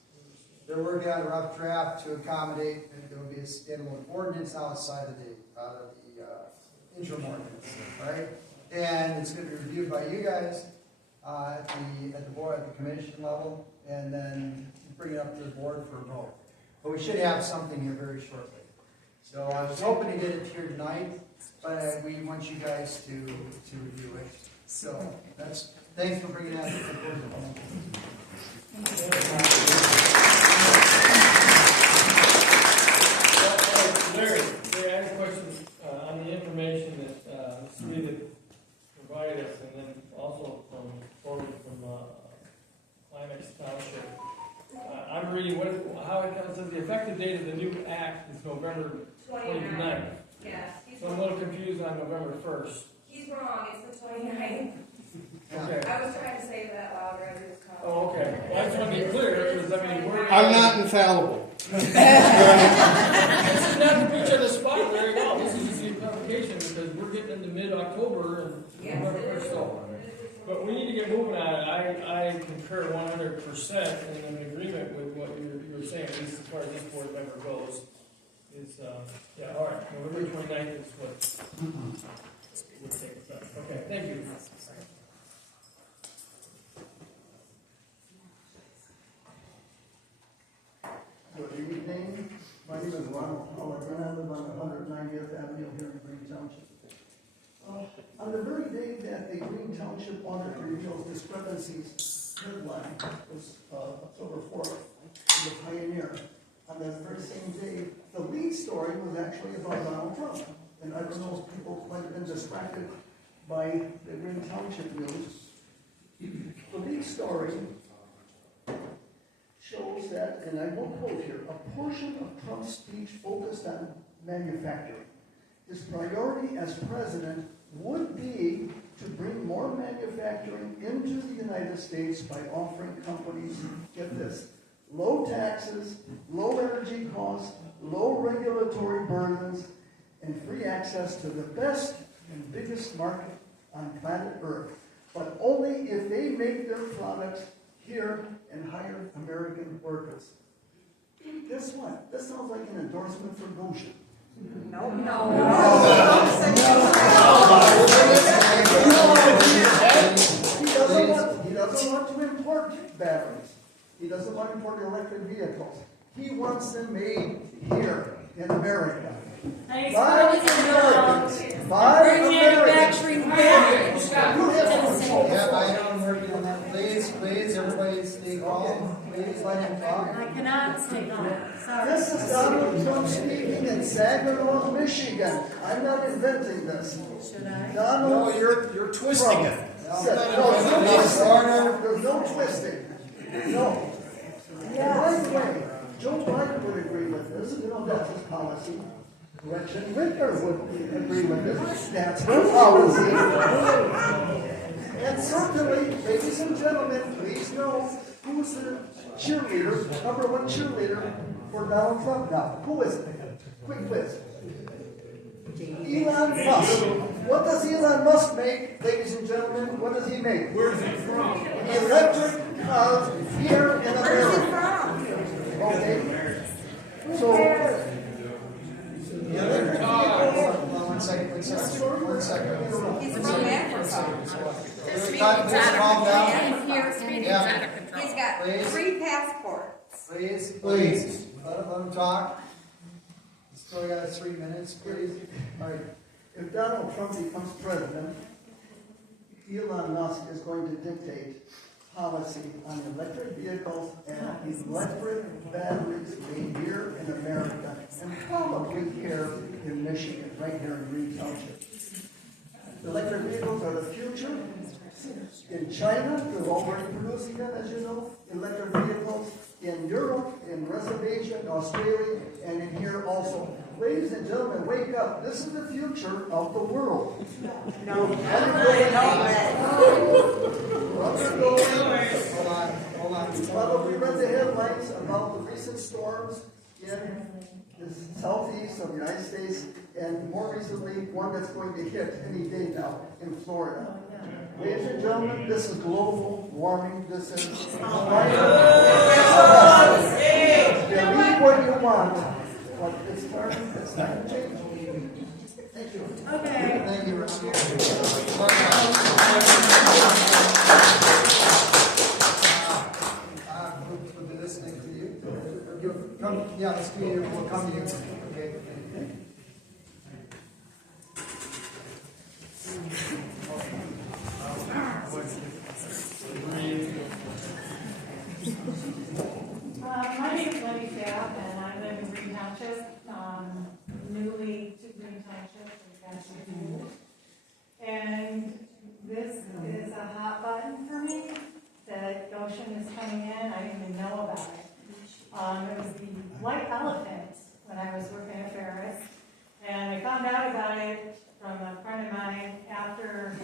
They're working on a rough draft to accommodate, that there will be a standalone ordinance outside of the interim ordinance, right? And it's going to be reviewed by you guys at the board, at the commission level, and then bring it up to the board for a vote. But we should have something here very shortly. So I was hoping to get it here tonight, but we want you guys to review it. So thanks for bringing that to the board. Larry, I have a question on the information that Swede had provided us, and then also forward from Climax Township. I'm reading how it says the effective date of the new act is November 29th. Yes, So I'm a little confused on November 1st. he's wrong, it's the 29th. Okay. I was trying to say that loud, rather than call. Oh, okay. Well, I just want to be clear, because I mean, I'm not infallible. This is not to preach on the spot, Larry, no, this is just a clarification, because we're getting into mid-October and Yes, November it is. 1st, so. But we need to get moving on it. I concur 100% and I'm in agreement with what you were saying, at least as far as this board member goes. It's, yeah, all right, November 29th is what we'll take us up. Okay, thank you. Good evening. My name is Ronald Howard, and I live on 190th Avenue here in Green Township. On the very day that the Green Township Auditor reveals discrepancies, deadline was October 4th, in the Pioneer. On that very same day, the lead story was actually about Donald Trump. And I don't know if people might have been distracted by the Green Township news. The lead story shows that, and I will quote here, a portion of Trump's speech focused on manufacturing. His priority as president would be to bring more manufacturing into the United States by offering companies, get this, low taxes, low energy costs, low regulatory burdens, and free access to the best and biggest market on planet Earth, but only if they make their products here and hire American workers. Guess what? This sounds like an endorsement for Goshen. No. He doesn't want to import batteries. He doesn't want to import electric vehicles. He wants them made here in America. Thanks By for listening. Americans. By Bring Americans. manufacturing back. You have control. Yeah, I know I'm working on that. Please, everybody stay calm. Please let him talk. I cannot stay calm. Sorry. This is Donald Trump speaking in Saginaw, Michigan. I'm not inventing this. Should I? Donald No, you're twisting it. said, there's no twisting. No. And by the way, Joe Biden would agree with this. You know, that's his policy. Gretchen Whitmer would agree with this. That's her policy. And certainly, ladies and gentlemen, please know who's the cheerleader, number one cheerleader for Donald Trump now. Who is it? Quick quiz. Elon Musk. What does Elon Musk make, ladies and gentlemen? What does he make? Where's he from? Electric cars here in America. Okay. So, the electric vehicles. One second. He's from Africa. Please calm down. Yeah. He's got Please. 3 passports. Please. Let him talk. He's still got 3 minutes, please. all right. If Donald Trump becomes president, Elon Musk is going to dictate policy on electric vehicles and electric batteries made here in America, and probably here in Michigan, right here in Green Township. Electric vehicles are the future. In China, they're already producing them, as you know, electric vehicles. In Europe, in the rest of Asia, in Australia, and in here also. Ladies and gentlemen, wake up. This is the future of the world. Hold on. Probably read the headlines about the recent storms in the southeast of the United States, and more recently, one that's going to hit any day now in Florida. Ladies and gentlemen, this is global warming. This is believe what you want, but it's time to change. Thank you. Okay. Thank you, Russ. We'll do this thing for you. Yeah, let's do it, we'll come to you. Okay. My name is Lenny Pfaff, and I live in Green Township, newly to Green Township, in past years. And this is a hot button for me, that Goshen is coming in, I didn't even know about it. It was the white elephant when I was working at Ferris, and I found out about it from a friend of mine after,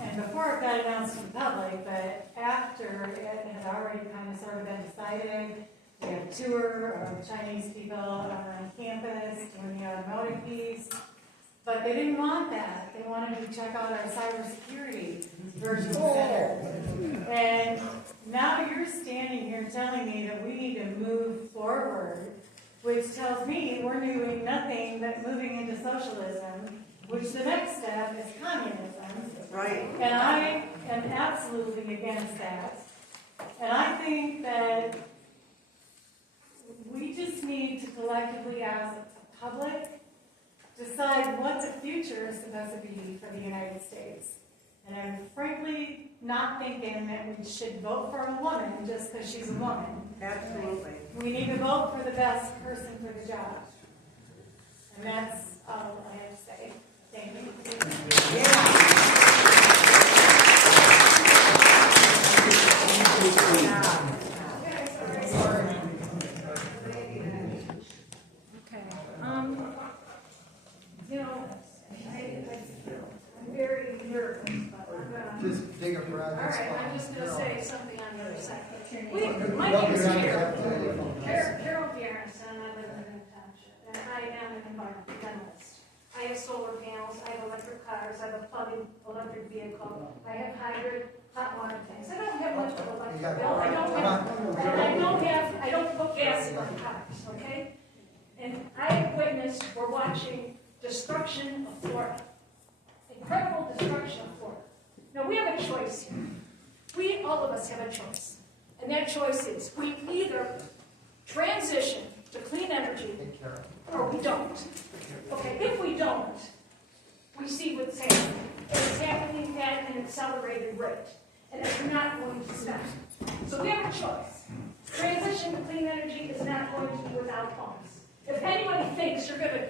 and before it got announced to the public, but after it had already kind of sort of been decided. We had a tour of Chinese people on campus doing the automotive piece, but they didn't want that. They wanted to check out our cybersecurity virtual center. And now you're standing here telling me that we need to move forward, which tells me we're doing nothing but moving into socialism, which the next step is communism. Right. And I am absolutely against that. And I think that we just need to collectively, as a public, decide what the future is supposed to be for the United States. And I'm frankly not thinking that we should vote for a woman just because she's a woman. Absolutely. We need to vote for the best person for the job. And that's all I have to say. Thank you. Okay, you know, I'm very nervous, but I'm gonna. Just take a breath. All right, I'm just gonna say something on the other side. My Well, name is you're not gonna Carol. have to- Carol Garrison, I live in Green Township, and I am an environmentalist. I have solar panels, I have electric cars, I have a plug-in electric vehicle, I have hybrid hot water tanks. I don't have much of an electric bill, I don't put gas in my cars, okay? And I witnessed, we're watching destruction of Florida. Incredible destruction of Florida. Now, we have a choice here. All of us have a choice. And that choice is, we either transition to clean energy, Take care of it. or we don't. Okay, if we don't, we see what's happening. And it's happening at an accelerated rate. And it's not going to stop. So we have a choice. Transition to clean energy is not going to be without bumps. If anybody thinks you're going to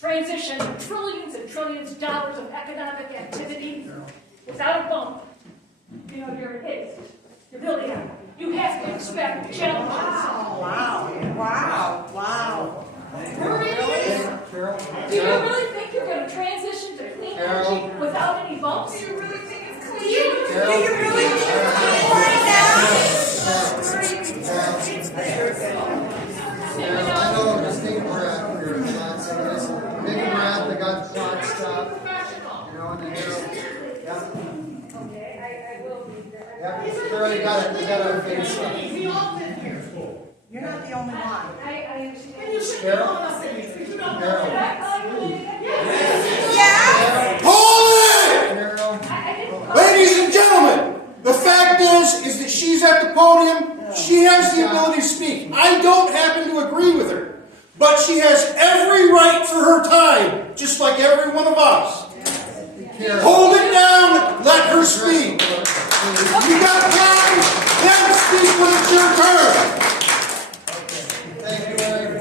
transition trillions and trillions of dollars of economic activity without a bump, you know, you're an idiot. You're really not. You have to expect challenges. Wow. Really? Carol? Do you really think you're going to transition to clean energy without any bumps? Do you really think it's clean? Do you really think it's clean right Carol, I know, just take a breath for your thoughts. Just take a breath, I got the clock stopped. You know, and then yeah. Okay, I will be there. Yeah, Carol, you got it, you got our face. You're not the only one. I understand. Carol? Carol? Hold it! Carol? Ladies and gentlemen, the fact is that she's at the podium. She has the ability to speak. I don't happen to agree with her, but she has every right for her time, just like every one of us. Carol? Hold it down. Let her speak. You got time? Then speak when it's your turn. Thank you, Larry.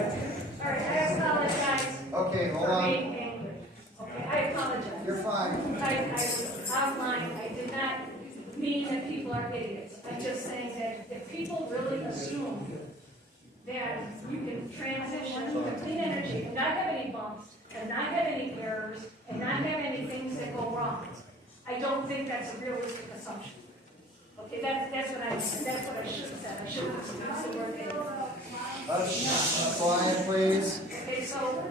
All right, I apologize Okay, hold for on. being angry. Okay, I apologize. You're fine. I was outlined, I did not mean that people are idiots. I'm just saying that if people really assume that you can transition to clean energy and not have any bumps, and not have any errors, and not have any things that go wrong, I don't think that's a realistic assumption. Okay, that's what I should have said. I should have used the word idiot. Quiet, please. Okay, so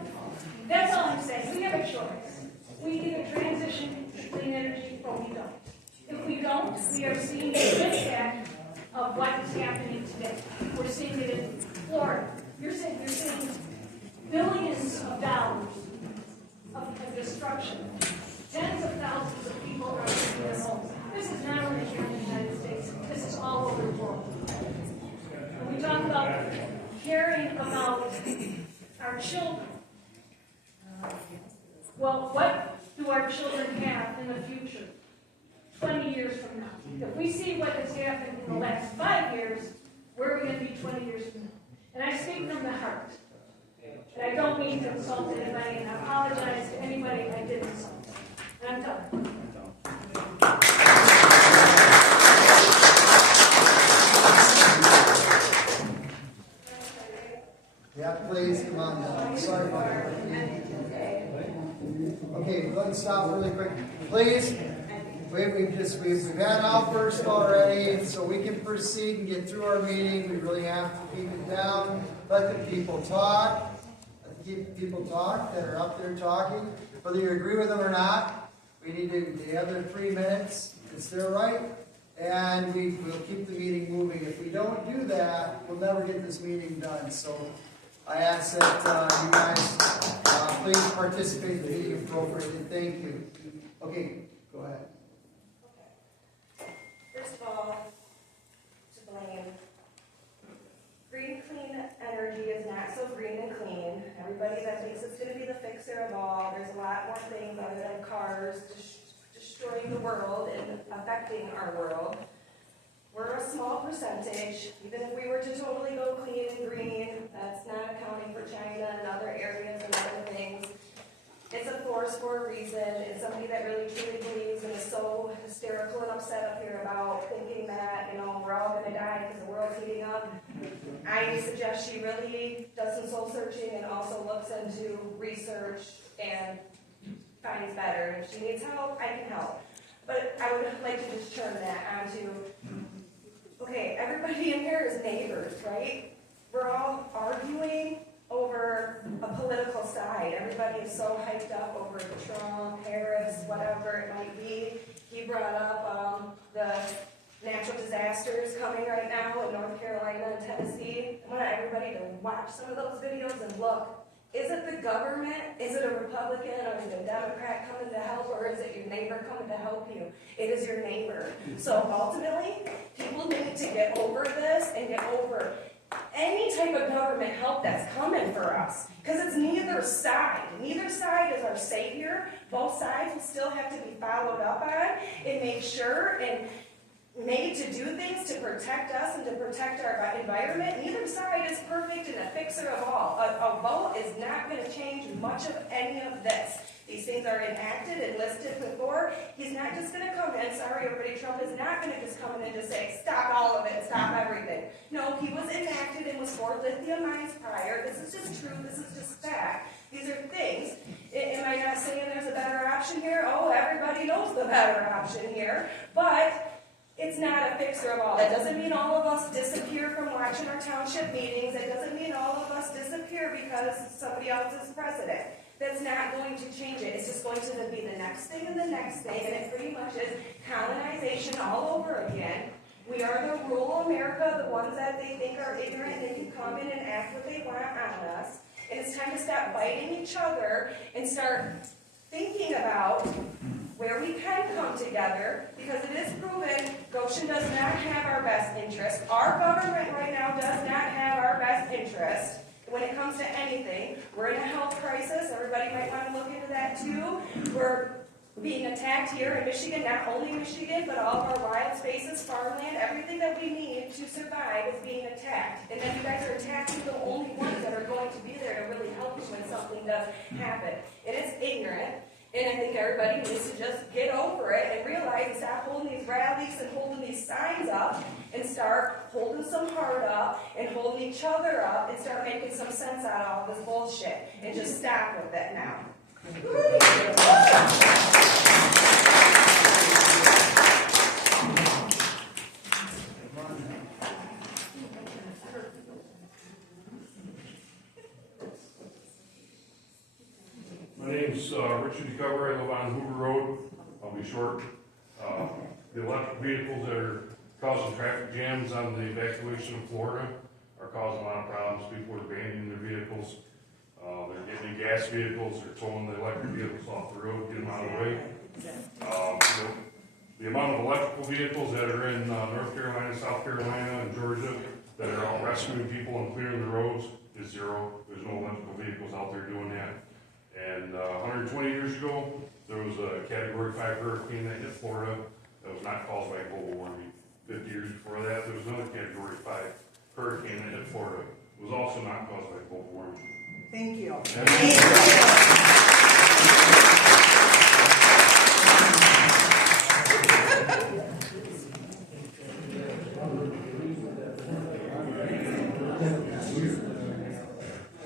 that's all I'm saying. We have a choice. We either transition to clean energy or we don't. If we don't, we are seeing the impact of what is happening today. We're seeing it in Florida. You're seeing billions of dollars of destruction. Tens of thousands of people are losing their homes. This is not only here in the United States. This is all over the world. When we talk about caring our children. Well, what do our children have in the future, 20 years from now? If we see what has happened in the last 5 years, where are we going to be 20 years from now? And I speak from the heart. And I don't mean to insult anybody, and I apologize to anybody I did insult. And I'm done. Yeah, please, come on down. Sorry about that. Okay, let's stop really quick. Please, we've had an outburst already, so we can proceed and get through our meeting. We really have to keep it down. Let the people talk. Let the people talk that are up there talking. Whether you agree with them or not, we need to, they have their 3 minutes. It's their right. And we'll keep the meeting moving. If we don't do that, we'll never get this meeting done. So I ask that you guys please participate in the meeting appropriately. Thank you. Okay, go ahead. First of all, to blame. Green, clean energy is not so green and clean. Everybody that thinks it's going to be the fixer of all, there's a lot more things other than cars destroying the world and affecting our world. We're a small percentage. Even if we were to totally go clean and green, that's not accounting for China and other areas and other things. It's a force for a reason. It's somebody that really truly believes and is so hysterical and upset up here about thinking that, you know, we're all going to die because the world's heating up. I suggest she really does some soul searching and also looks into research and finds better. If she needs help, I can help. But I would like to just turn that onto, okay, everybody in here is neighbors, right? We're all arguing over a political side. Everybody is so hyped up over Trump, Harris, whatever it might be. He brought up the natural disasters coming right now in North Carolina and Tennessee. I want everybody to watch some of those videos and look. Is it the government? Is it a Republican or is it a Democrat coming to help, or is it your neighbor coming to help you? It is your neighbor. So ultimately, people need to get over this and get over any type of government help that's coming for us. Because it's neither side. Neither side is our savior. Both sides will still have to be followed up on and made sure and made to do things to protect us and to protect our environment. Neither side is perfect and a fixer of all. A vote is not going to change much of any of this. These things are enacted and listed before. He's not just going to come in, sorry everybody, Trump is not going to just come in and just say, stop all of it, stop everything. No, he was enacted and was for lithium mines prior. This is just true, this is just fact. These are things. Am I not saying there's a better option here? Oh, everybody knows the better option here. But it's not a fixer of all. That doesn't mean all of us disappear from watching our township meetings. It doesn't mean all of us disappear because somebody else is president. That's not going to change it. It's just going to be the next thing and the next thing, and it pretty much is colonization all over again. We are the rural America, the ones that they think are ignorant, and they can come in and act what they want on us. And it's time to stop fighting each other and start thinking about where we can come together, because it is proven Goshen does not have our best interest. Our government right now does not have our best interest when it comes to anything. We're in a health crisis. Everybody might want to look into that too. We're being attacked here in Michigan, not only Michigan, but all of our wild spaces, farmland, everything that we need to survive is being attacked. And then you guys are attacking the only ones that are going to be there to really help you when something does happen. It is ignorant. And I think everybody needs to just get over it and realize and stop holding these rallies and holding these signs up and start holding some heart up and holding each other up and start making some sense out of all this bullshit and just stop with it now. My name's Richard DeCover. I live on Hoover Road. I'll be short. The electric vehicles that are causing traffic jams on the evacuation of Florida are causing a lot of problems. People are abandoning their vehicles. They're getting in gas vehicles. They're towing the electric vehicles off the road, getting them out of the way. The amount of electrical vehicles that are in North Carolina, South Carolina, and Georgia that are out rescuing people and clearing the roads is zero. There's no electrical vehicles out there doing that. And 120 years ago, there was a Category 5 hurricane that hit Florida that was not caused by global warming. 50 years before that, there was another Category 5 hurricane that hit Florida. It was also not caused by global warming. Thank you.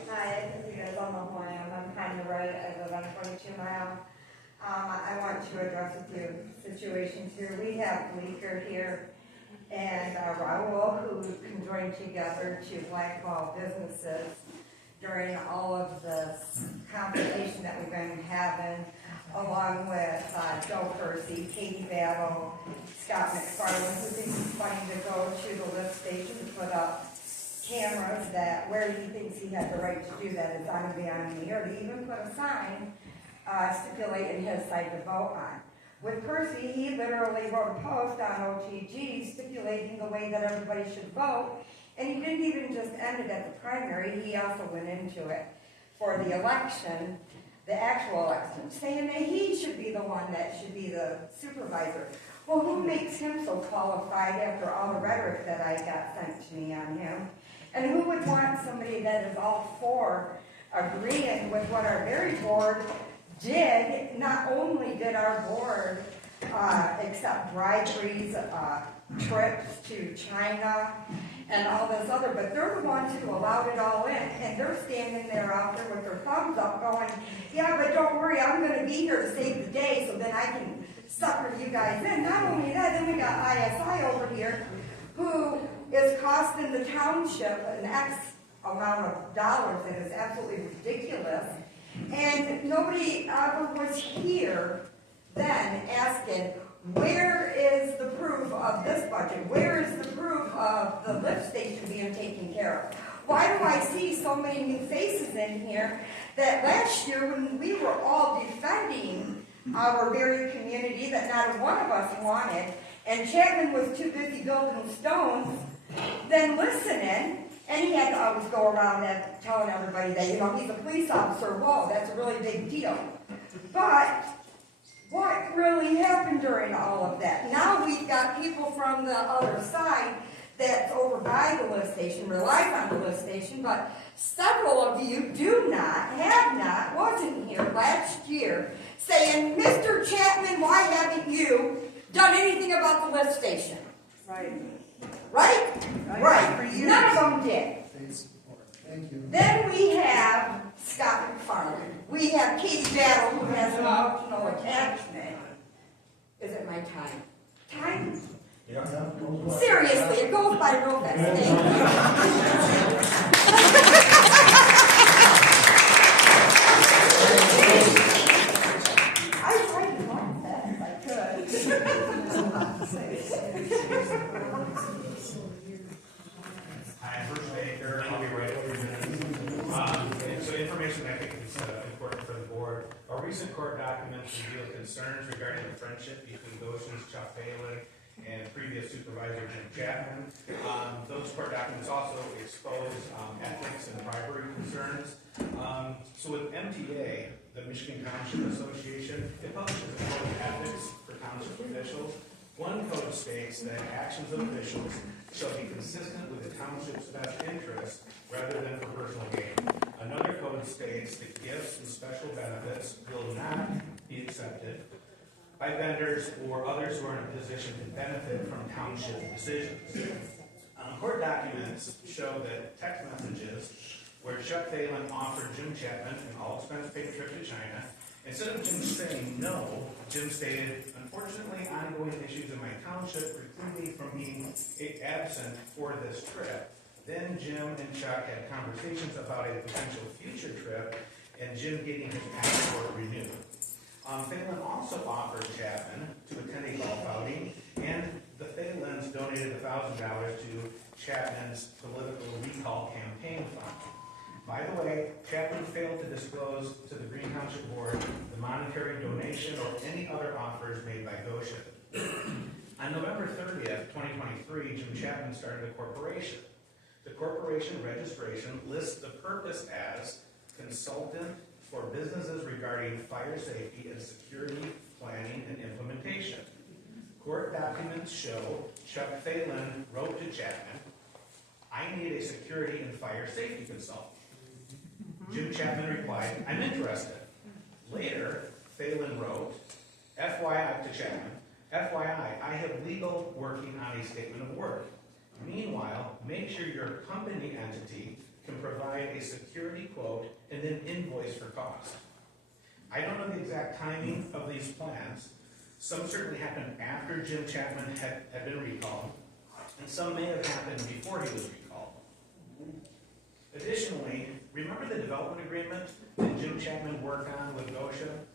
Hi, you guys all know who I am. I'm Tanya Wright. I live on 22 Mile. I want to address a few situations here. We have Bleecker here and Raul who conjoined together to blackball businesses during all of the competition that we've been having, along with Joe Percy, Katie Battle, Scott McFarland, who thinks it's funny to go to the lift station to put up cameras that where he thinks he has the right to do that is on beyond me, or to even put a sign stipulating his side to vote on. With Percy, he literally wrote a post on OTG stipulating the way that everybody should vote, and he didn't even just end it at the primary, he also went into it for the election, the actual election, saying that he should be the one that should be the supervisor. Well, who makes him so qualified after all the rhetoric that I got sent to me on him? And who would want somebody that is all for agreeing with what our very board did? Not only did our board accept briberies, trips to China, and all this other, but they're the ones who allowed it all in, and they're standing there out there with their thumbs up going, yeah, but don't worry, I'm going to be here to save the day so then I can sucker you guys in. Not only that, then we got ISI over here, who is costing the township an X amount of dollars that is absolutely ridiculous. And nobody ever was here then asking, where is the proof of this budget? Where is the proof of the lift station being taken care of? Why do I see so many new faces in here that last year when we were all defending our very community that not one of us wanted, and Chapman was too busy building stones, then listening, and he had to always go around and telling everybody that, he's a police officer. Whoa, that's a really big deal. But what really happened during all of that? Now we've got people from the other side that's over by the lift station, relies on the lift station, but several of you have not, wasn't here last year, saying, Mr. Chapman, why haven't you done anything about the lift station? Right. Right? Right. None of them did. Thank you. Then we have Scott McFarland. We have Katie Battle, who has an emotional attachment. Is it my time? Time? Yeah. Seriously, it goes by real fast. I tried to laugh that if I could. Hi, I'm Bruce Baker. I'll be right over you. So information I think is important for the board. Our recent court documents reveal concerns regarding the friendship between Goshen's Chuck Phelan and previous supervisor Jim Chapman. Those court documents also expose ethics and bribery concerns. So with MTA, the Michigan Township Association, it publishes a code of ethics for township officials. One code states that actions of officials shall be consistent with the township's best interest rather than for personal gain. Another code states that gifts and special benefits will not be accepted by vendors or others who are in a position to benefit from township decisions. Court documents show that text messages where Chuck Phelan offered Jim Chapman an all-expense-paid trip to China, instead of Jim saying no, Jim stated, unfortunately, ongoing issues in my township preclude me from being absent for this trip. Then Jim and Chuck had conversations about a potential future trip and Jim getting his passport renewed. Phelan also offered Chapman to attend a golf outing, and the Phelans donated $1,000 to Chapman's political recall campaign fund. By the way, Chapman failed to disclose to the Green Township Board the monetary donation or any other offers made by Goshen. On November 30th, 2023, Jim Chapman started a corporation. The The corporation registration lists the purpose as consultant for businesses regarding fire safety and security planning and implementation. Court documents show Chuck Phelan wrote to Chapman, "I need a security and fire safety consultant." Jim Chapman replied, "I'm interested." Later, Phelan wrote, FYI to Chapman, "FYI, I have legal working on a statement of work. Meanwhile, make sure your company entity can provide a security quote and then invoice for cost." I don't know the exact timing of these plans. Some certainly happened after Jim Chapman had been recalled, and some may have happened before he was recalled. Additionally, remember the development agreement that Jim Chapman worked on with Goshen?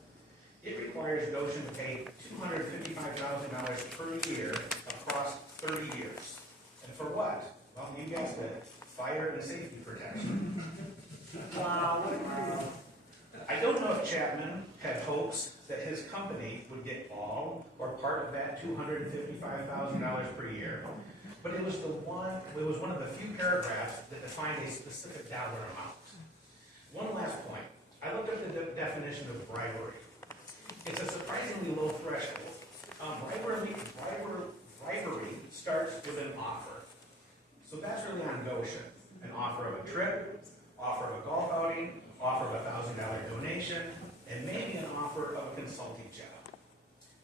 It requires Goshen to pay $255,000 per year across 30 years. And for what? Well, you guessed it, fire and safety protection. Wow. I don't know if Chapman had hopes that his company would get all or part of that $255,000 per year, but it was one of the few paragraphs that defined a specific dollar amount. One last point. I looked up the definition of bribery. It's a surprisingly low threshold. Bribery starts with an offer. So that's really on Goshen. An offer of a trip, offer of a golf outing, offer of a $1,000 donation, and maybe an offer of a consulting job.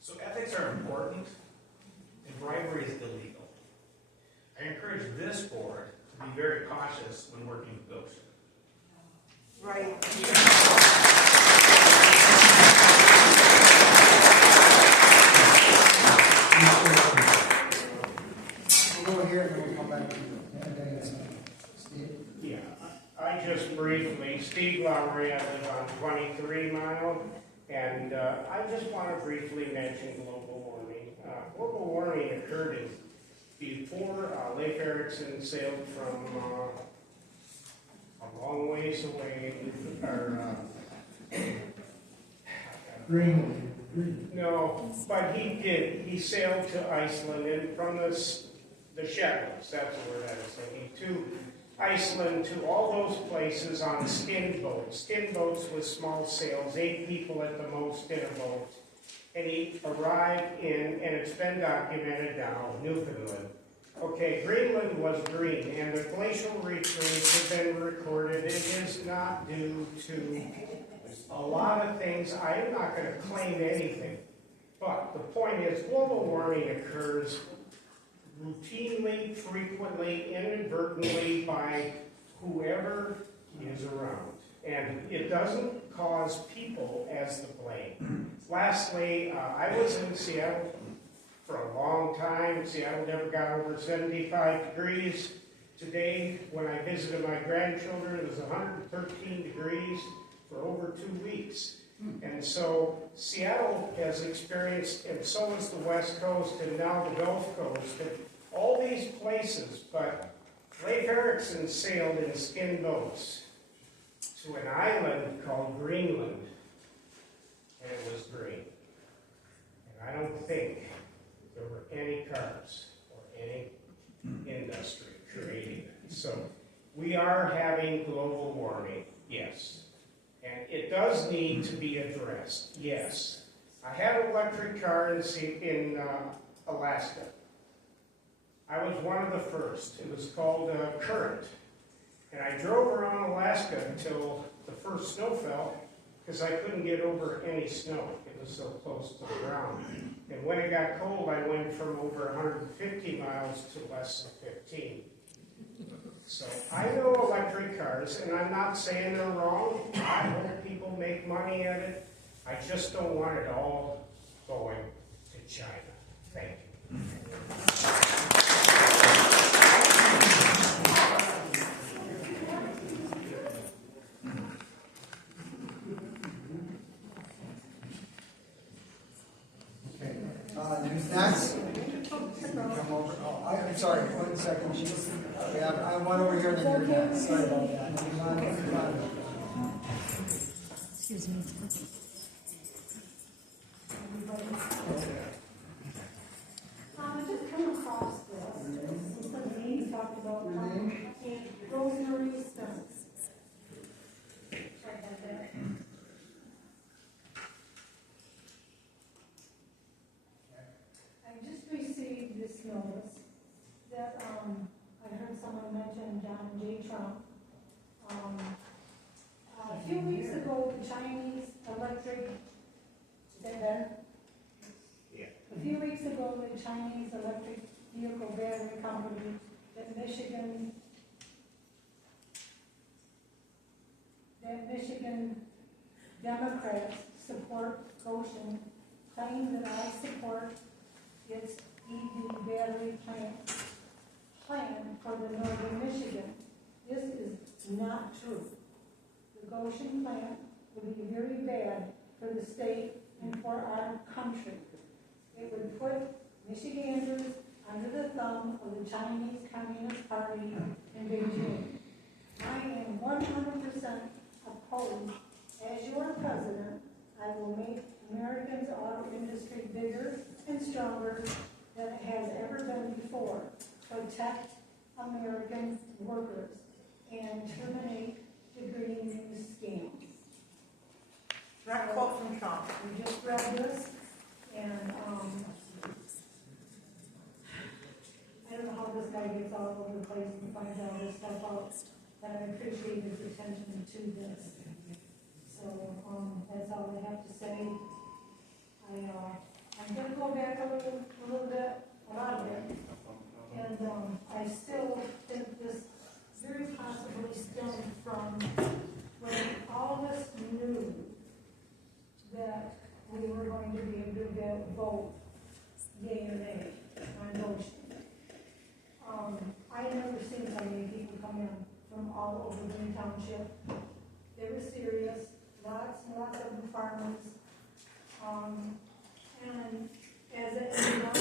So ethics are important, and bribery is illegal. I encourage this board to be very cautious when working with Goshen. Right. We'll go here and then we'll come back to you. Steve? Yeah, I just briefly, Steve Lowry, I live on 23 Mile, and I just want to briefly mention global warming. Global warming occurred before Leif Erikson sailed from a long ways away, Greenland. No, but he did. He sailed to Iceland and from the Shetlands, that's the word I was thinking, to Iceland, to all those places on skin boats with small sails, 8 people at the most in a boat. And he arrived in, and it's been documented now, Newfoundland. Okay, Greenland was green, and the glacial retreats have been recorded. It is not due to a lot of things. I am not going to claim anything, but the point is global warming occurs routinely, frequently, inadvertently by whoever is around. And it doesn't cause people as the blame. Lastly, I was in Seattle for a long time. Seattle never got over 75 degrees. Today, when I visited my grandchildren, it was 113 degrees for over 2 weeks. And so Seattle has experienced, and so has the West Coast and now the Gulf Coast, and all these places, but Leif Erikson sailed in skin boats to an island called Greenland, and it was green. And I don't think there were any cars or any industry creating it. So we are having global warming, yes. And it does need to be addressed, yes. I had an electric car in Alaska. I was one of the first. It was called Current. And I drove around Alaska until the first snow fell because I couldn't get over any snow. It was so close to the ground. And when it got cold, I went from over 150 miles to less than 15. So I know electric cars, and I'm not saying they're wrong. I hope people make money at it. I just don't want it all going to China. Thank you. Next. Come over. Oh, I'm sorry. 1 second. Yeah, I went over here and then you're next. Sorry about that. Come on. Excuse me. I just come across this. Something talked about that, I heard someone mention John J. Trump. A few weeks ago, the Chinese electric, is that better? Yeah. A few weeks ago, the Chinese electric vehicle battery company that Michigan Democrats support Goshen claimed that I support its EV battery plan for the northern Michigan. This is not true. The Goshen plant would be very bad for the state and for our country. It would put Michiganders under the thumb of the Chinese Communist Party in Beijing. I am 100% opposed. As your president, I will make Americans' auto industry bigger and stronger than it has ever been before. Protect American workers and terminate the green news scams. Direct quote from Trump. We just read this, and I don't know how this guy gets all over the place and finds all this stuff out, but I appreciate his attention to this. So, that's all I have to say. I'm gonna go back a little bit, a lot of it, and, I still think this very possibly stemmed from when all of us knew that we were going to be able to vote yea or nay on motion. I never seen so many people come in from all over Green Township. They were serious, lots and lots of the farmers. And as it ended up,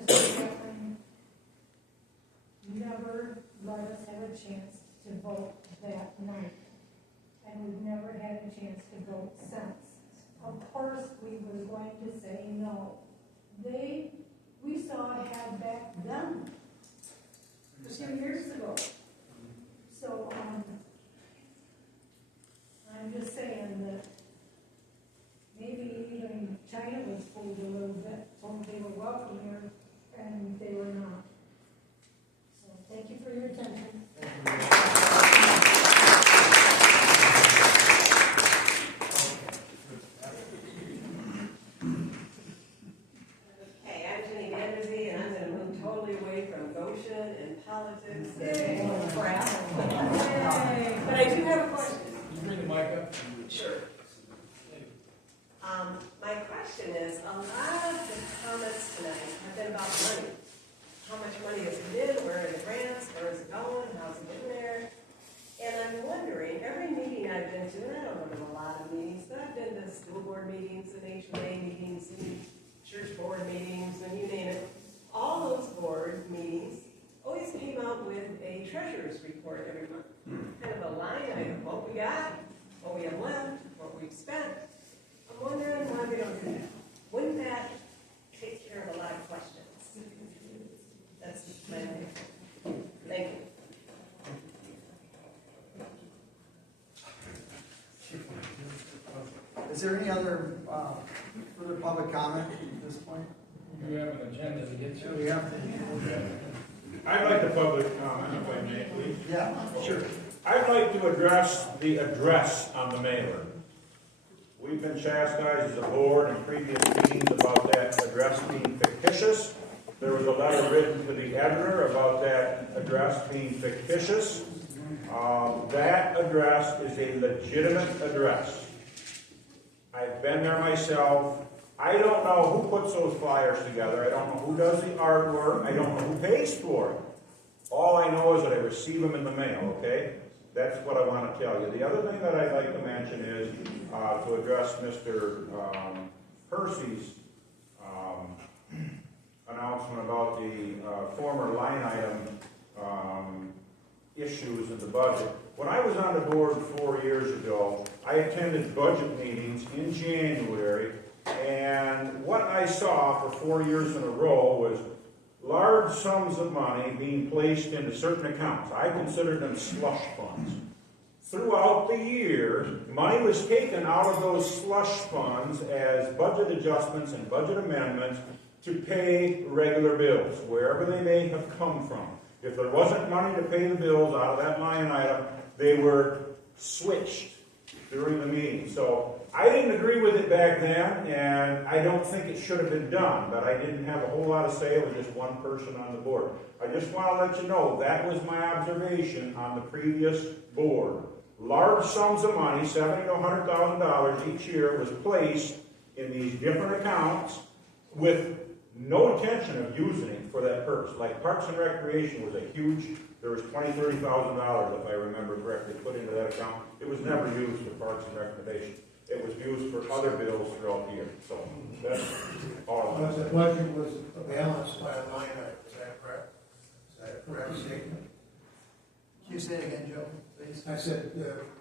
Mr. Kaplan never let us have a chance to vote that night. And we've never had a chance to vote since. Of course, we were going to say no. We saw it had back then, a few years ago. So, I'm just saying that maybe even China was fooled a little bit, told they were welcome here, and they were not. So, thank you for your attention. Okay, I'm Jenny Vandersee, and I'm going to move totally away from Goshen and politics. Crap. But I do have a question. Can you bring the mic up? Sure. My question is, a lot of the comments tonight have been about money. How much money is put in, where are the grants, where is it going, how's it getting there? And I'm wondering, every meeting I've been to, and I don't go to a lot of meetings, but I've been to school board meetings and HOA meetings and church board meetings, and you name it. All those board meetings always came out with a treasurer's report every month. Kind of a line item, what we got, what we have left, what we've spent. I'm wondering why we don't do that. Wouldn't that take care of a lot of questions? That's my opinion. Thank you. Is there any other further public comment at this point? We have an agenda to get to. We have to. I'd like to public comment, if I may, please. Yeah, sure. I'd like to address the address on the mailer. We've been chastised as a board in previous meetings about that address being fictitious. There was a letter written to the editor about that address being fictitious. That address is a legitimate address. I've been there myself. I don't know who puts those flyers together. I don't know who does the artwork. I don't know who pays for it. All I know is that I receive them in the mail, okay? That's what I want to tell you. The other thing that I'd like to mention is to address Mr. Percy's announcement about the former line item issues in the budget. When I was on the board 4 years ago, I attended budget meetings in January, and what I saw for 4 years in a row was large sums of money being placed into certain accounts. I considered them slush funds. Throughout the year, money was taken out of those slush funds as budget adjustments and budget amendments to pay regular bills, wherever they may have come from. If there wasn't money to pay the bills out of that line item, they were switched during the meeting. So I didn't agree with it back then, and I don't think it should have been done, but I didn't have a whole lot of say. It was just one person on the board. I just want to let you know, that was my observation on the previous board. Large sums of money, $70,000 to $100,000 each year, was placed in these different accounts with no intention of using it for that purpose. Like Parks and Recreation was a huge, there was $20,000 to $30,000, if I remember correctly, put into that account. It was never used for Parks and Recreation. It was used for other bills throughout the year. So that's all. But the budget was balanced by a line item, is that correct? Is that a correct statement? Can you say it again, Joe, please? I said,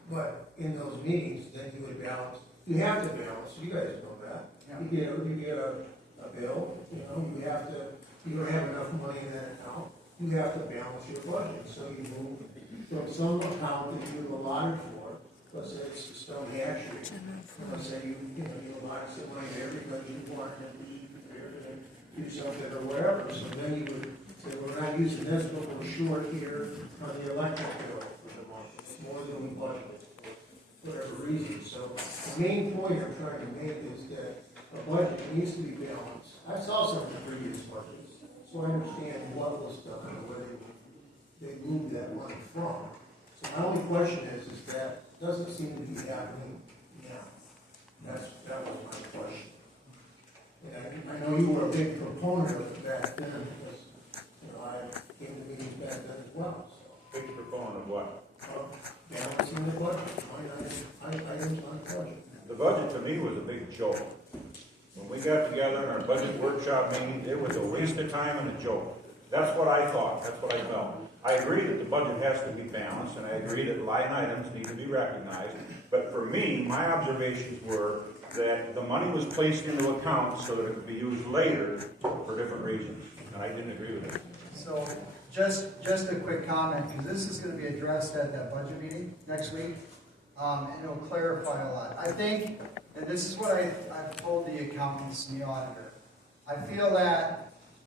but in those meetings, then you would balance, you have to balance, you guys know that. Yeah. You get a bill, you know, you have to, you don't have enough money in that account, you have to balance your budget. So you move from some account that you allotted for, let's say it's the stone hatchery. Let's say you allotted some money there because you wanted to be prepared to do something or whatever. So then you would say, we're not using this, but we're short here on the electric bill for the month. It's more than we budgeted, for whatever reason. So the main point I'm trying to make is that a budget needs to be balanced. I saw some of the previous budgets, so I understand what was done and where they moved that money from. So my only question is that doesn't seem to be happening now. That was my question. And I know you were a big proponent of it back then, because, I came to meetings back then as well, so. Big proponent of what? Balancing the budget, items on the budget. The budget to me was a big joke. When we got together in our budget workshop meeting, it was a waste of time and a joke. That's what I thought, that's what I felt. I agree that the budget has to be balanced, and I agree that line items need to be recognized, but for me, my observations were that the money was placed into account so that it could be used later for different reasons, and I didn't agree with it. So, just a quick comment, because this is going to be addressed at that budget meeting next week, and it'll clarify a lot. I think, and this is what I've told the accountants and the auditor, I feel that